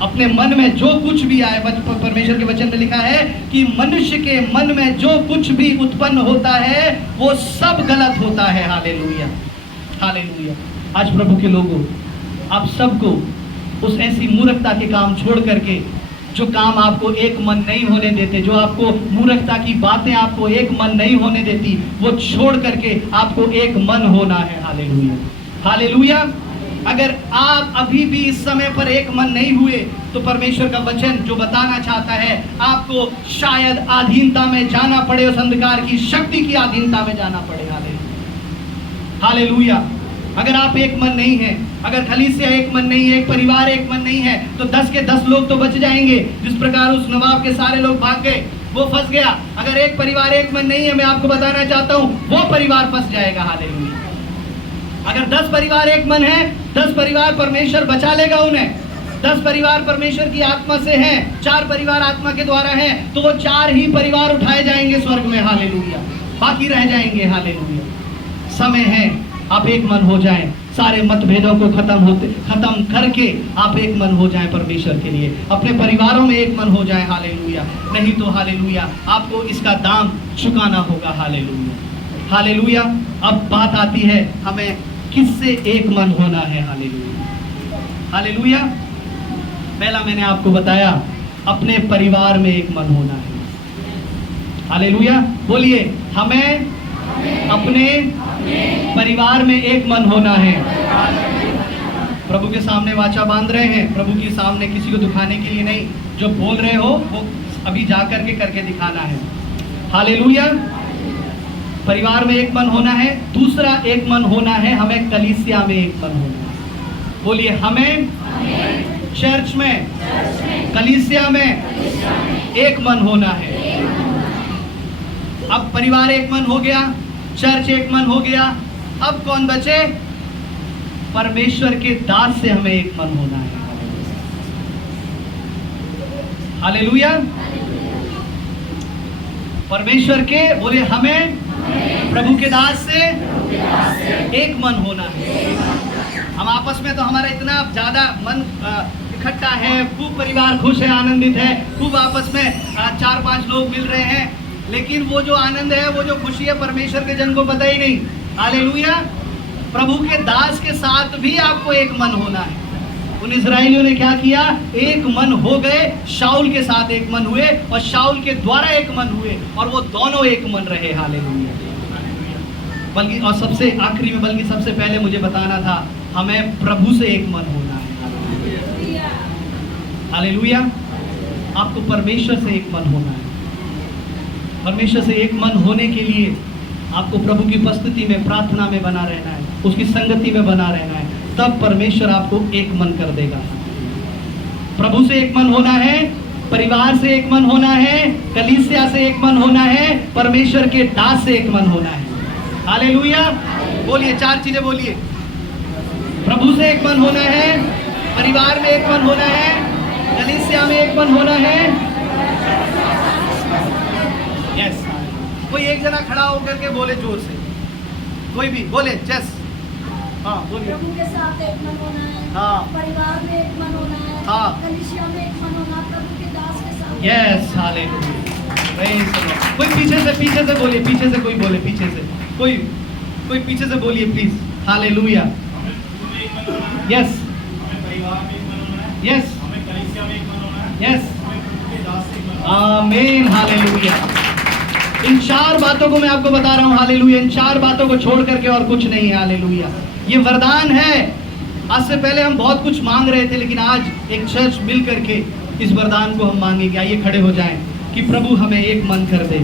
अपने मन में जो कुछ भी आए, परमेश्वर के वचन में लिखा है कि मनुष्य के मन में जो कुछ भी उत्पन्न होता है वो सब गलत होता है। Hallelujah hallelujah. आज प्रभु के लोगों, आप सबको उस ऐसी मूर्खता के काम छोड़ करके, जो काम आपको एक मन नहीं होने देते, जो आपको मूर्खता की बातें आपको एक मन नहीं होने देती, वो छोड़ करके आपको एक मन होना है। Hallelujah hallelujah. अगर आप अभी भी इस समय पर एक मन नहीं हुए, तो परमेश्वर का वचन जो बताना चाहता है, आपको शायद अधीनता में जाना पड़े, उस अंधकार की शक्ति की अधीनता में जाना पड़े। Hallelujah hallelujah. अगर आप एक मन नहीं है, अगर कलीसिया एक मन नहीं है, एक परिवार एक मन नहीं है, तो 10 के 10 लोग तो बच जाएंगे। जिस प्रकार उस नवाब के सारे लोग भाग गए, वो फंस गया। अगर एक परिवार एक मन नहीं है, मैं आपको बताना चाहता हूँ, वो परिवार फंस जाएगा। हालेलुया। अगर 10 परिवार एक मन है, 10 परिवार परमेश्वर बचा लेगा उन्हें। 10 परिवार परमेश्वर की आत्मा से हैं, 4 परिवार आत्मा के द्वारा हैं, तो वो 4 ही परिवार उठाए जाएंगे स्वर्ग में। हालेलुया। बाकी रह जाएंगे। हालेलुया। समय है आप एक मन हो जाएं, सारे मतभेदों को खत्म करके आप एक मन हो जाएं परमेश्वर के लिए, अपने परिवारों में एक मन हो जाएं। हालेलुया। नहीं तो हालेलुया आपको इसका दाम चुकाना होगा। Hallelujah hallelujah. अब बात आती है, हमें किससे एक मन होना है। Hallelujah hallelujah. पहला मैंने आपको बताया, अपने परिवार में एक मन होना है। हालेलुया। बोलिए, हमें अपने परिवार में एक मन होना है। प्रभु के सामने वाचा बांध रहे हैं, प्रभु के सामने किसी को दिखाने के लिए नहीं, जो बोल रहे हो वो अभी जा करके करके दिखाना है। हालेलुया। परिवार में एक मन होना है। दूसरा एक मन होना है, हमें कलीसिया में एक मन होना है। बोलिए, हमें चर्च में, कलीसिया में एक मन होना है। अब परिवार एक मन हो गया, चर्च एक मन हो गया, अब कौन बचे? परमेश्वर के दास से हमें एक मन होना है। हालेलुया। परमेश्वर के, बोले हमें प्रभु के दास से एक मन होना है। हम आपस में तो हमारा इतना ज्यादा मन इकट्ठा है, खूब परिवार खुश है, आनंदित है, खूब आपस में 4-5 लोग मिल रहे हैं, लेकिन वो जो आनंद है, वो जो खुशी है, परमेश्वर के जन को पता ही नहीं। हालेलुया। प्रभु के दास के साथ भी आपको एक मन होना है। उन इस्राएलियों ने क्या किया? एक मन हो गए, शाऊल के साथ एक मन हुए और शाऊल के द्वारा एक मन हुए और वो दोनों एक मन रहे। हालेलुया। बल्कि और सबसे आखिरी में, बल्कि सबसे पहले मुझे बताना था, हमें प्रभु से एक मन होना है। हालेलुया। आपको परमेश्वर से एक मन होना है। परमेश्वर से एक मन होने के लिए आपको प्रभु की उपस्थिति में, प्रार्थना में बना रहना है, उसकी संगति में बना रहना है, तब परमेश्वर आपको एक मन कर देगा। प्रभु से एक मन होना है, परिवार से एक मन होना है, कलीसिया से एक मन होना है, परमेश्वर के दास से एक मन होना है। हालेलुया। बोलिए, 4 चीजें बोलिए। प्रभु से एक मन होना है, परिवार में एक मन होना है, कलीसिया में एक मन होना है। यस। कोई एक जना खड़ा होकर के बोले जोर से, कोई भी बोले। जस हाँ बोलिए। प्रभु के साथ एक मन होना है, हाँ। परिवार में एक मन होना है, हाँ। कलीसिया में एक मन होना, प्रभु के दास के साथ। यस। हालेलुया। कोई पीछे से बोलिए, पीछे से कोई बोले, पीछे से कोई पीछे से बोलिए please. Hallelujah. Yes yes yes. आमीन। हालेलुया। इन 4 बातों को मैं आपको बता रहा हूँ। हालेलुया। इन 4 बातों को छोड़ करके और कुछ नहीं है। हालेलुया। ये वरदान है। आज से पहले हम बहुत कुछ मांग रहे थे, लेकिन आज एक चर्च मिल करके इस वरदान को हम मांगेंगे। आइए खड़े हो जाएं कि प्रभु हमें एक मन कर दे,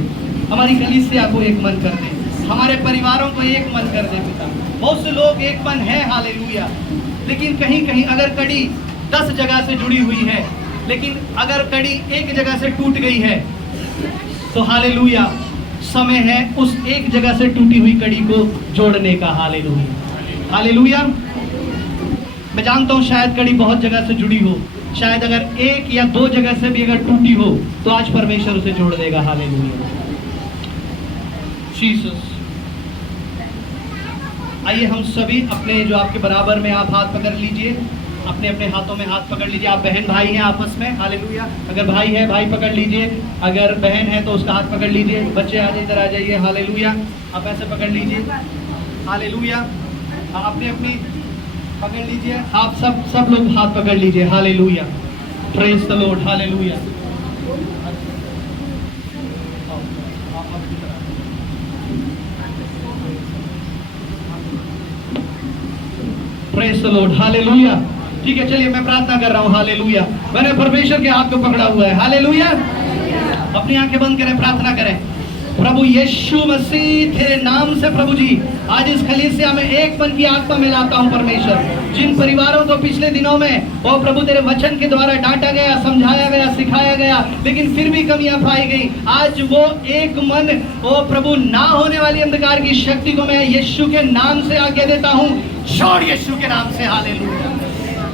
हमारी कलीसिया को एक मन कर दे, हमारे परिवारों को एक मन कर दे। पिता, बहुत से लोग एक मन है। हालेलुया। लेकिन कहीं कहीं अगर कड़ी 10 जगह से जुड़ी हुई है, लेकिन अगर कड़ी एक जगह से टूट गई है, तो हालेलुया, समय है उस एक जगह से टूटी हुई कड़ी को जोड़ने का। हालेलुया। हालेलुया। मैं जानता हूँ शायद कड़ी बहुत जगह से जुड़ी हो, शायद अगर 1 या 2 जगह से भी अगर टूटी हो, तो आज परमेश्वर उसे जोड़ देगा। हालेलुया। जीसस। आइए हम सभी अपने, जो आपके बराबर में, आप हाथ पकड़ लीजिए, अपने अपने हाथों में हाथ पकड़ लीजिए। आप बहन भाई हैं आपस में। हालेलुया। अगर भाई है, भाई पकड़ लीजिए, अगर बहन है तो उसका हाथ पकड़ लीजिए। बच्चे आ जाइए, इधर आ जाइए। हालेलुया। आप ऐसे पकड़ लीजिए। हालेलुया। अपने अपनी पकड़ लीजिए। आप सब लोग हाथ पकड़ लीजिए। Hallelujah. Praise the Lord. Hallelujah. Praise the Lord. Hallelujah. ठीक है, चलिए मैं प्रार्थना कर रहा हूँ। हालेलुया। मैंने परमेश्वर के हाथ को पकड़ा हुआ है। हालेलुया। अपनी आंखें बंद करें, प्रार्थना करें। प्रभु यीशु मसीह, तेरे नाम से प्रभु जी, आज इस कलीसिया में एक मन की आत्मा में लाता हूँ परमेश्वर। जिन परिवारों को पिछले दिनों में वो प्रभु तेरे वचन के द्वारा डांटा गया, समझाया गया, सिखाया गया, लेकिन फिर भी कमियां पाई गई, आज वो एक मन, वो प्रभु ना होने वाली अंधकार की शक्ति को मैं यीशु के नाम से आज्ञा देता हूँ, छोड़ यीशु के नाम से। हालेलुया।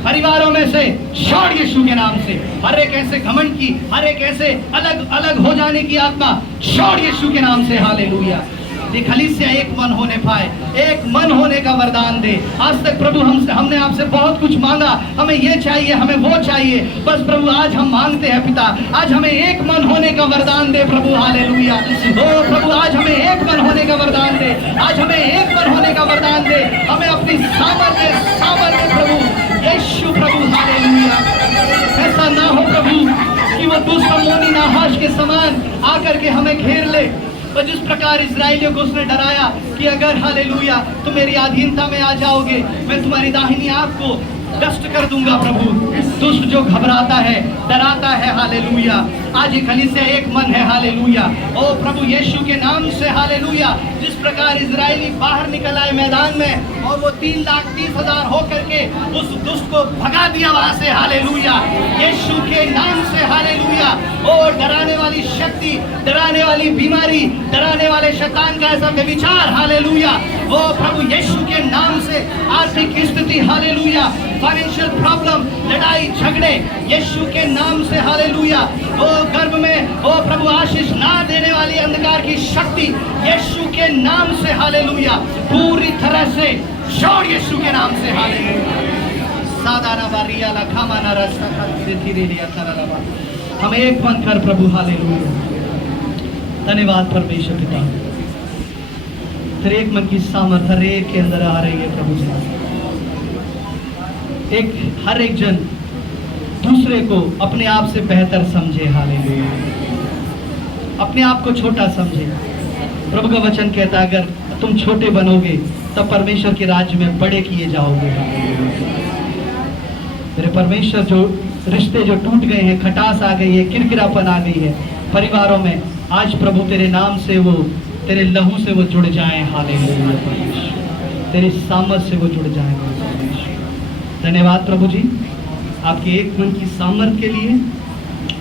परिवारों में से छोड़ यीशु के नाम से। हर एक ऐसे घमंड की, हर एक ऐसे अलग अलग हो जाने की आत्मा, छोड़ यीशु के नाम से। हालेलुया। ये कलीसिया एक मन होने पाए, एक मन होने का वरदान दे। आज तक प्रभु हमने आपसे बहुत कुछ मांगा, हमें ये चाहिए, हमें वो चाहिए, बस प्रभु आज हम मांगते हैं पिता, आज हमें एक मन होने का वरदान दे प्रभु। हालेलुया। ओ प्रभु, आज हमें एक मन होने का वरदान दे, आज हमें एक मन होने का वरदान दे, हमें अपनी सामर्थ्य प्रभु यीशु प्रभु। हालेलुया। ऐसा ना हो प्रभु कि वो दुष्ट अम्मोनी नाहाश के समान आकर के हमें घेर ले, और जिस प्रकार इस्राएलियों को उसने डराया कि अगर हालेलुया तुम मेरी अधीनता में आ जाओगे, मैं तुम्हारी दाहिनी आंख को डस्ट कर दूंगा प्रभु। दुष्ट जो घबराता है, डराता है, हालेलुया, आज ये कलीसिया एक मन है। हालेलुया। ओ प्रभु यीशु के नाम से। हालेलुया। जिस प्रकार इजरायली बाहर निकल आए मैदान में और वो 3,30,000 होकर के उस दुष्ट को भगा दिया वहां से। हालेलुया। यीशु के नाम से। हालेलुया। ओ डराने वाली शक्ति, डराने वाली बीमारी, डराने वाले शैतान का ऐसा व्यभिचार, हालेलुया, वो प्रभु यीशु के नाम से। आर्थिक स्थिति, हालेलुया, फाइनेंशियल प्रॉब्लम, लड़ाई झगड़े, यीशु के नाम से। हालेलुया। ओ गर्भ में ओ प्रभु आशीष ना देने वाली अंधकार की शक्ति यीशु के नाम से, हालेलुया, पूरी तरह से छोड़ यीशु के नाम से, हालेलुया। सादारा बारिया लखामाना रास्ता से धीरे धीरे तरलबा। हम एक बनकर प्रभु, हालेलुया, धन्यवाद परमेश्वर पिता। तेरे एक मन की सामर्थ हर एक के अंदर आ रही है प्रभु जी। हर एक जन दूसरे को अपने आप से बेहतर समझे, हालेलुया, अपने आप को छोटा समझे। प्रभु का वचन कहता है अगर तुम छोटे बनोगे तब परमेश्वर के राज्य में बड़े किए जाओगे। मेरे परमेश्वर, जो रिश्ते जो टूट गए हैं, खटास आ गई है, किरकिरापन आ गई है परिवारों में, आज प्रभु तेरे नाम से वो, तेरे लहू से वो जुड़ जाएं, हालेलुया परमेश्वर, तेरे सामर्थ से वो जुड़ जाएं परमेश्वर। धन्यवाद प्रभु जी, आपके एक मन की सामर्थ के लिए,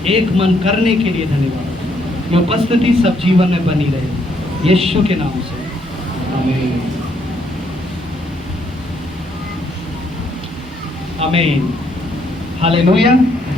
एक मन करने के लिए धन्यवाद। ये उपस्थिति सब जीवन में बनी रहे, यीशु के नाम से, आमीन, आमीन, हालेलुया।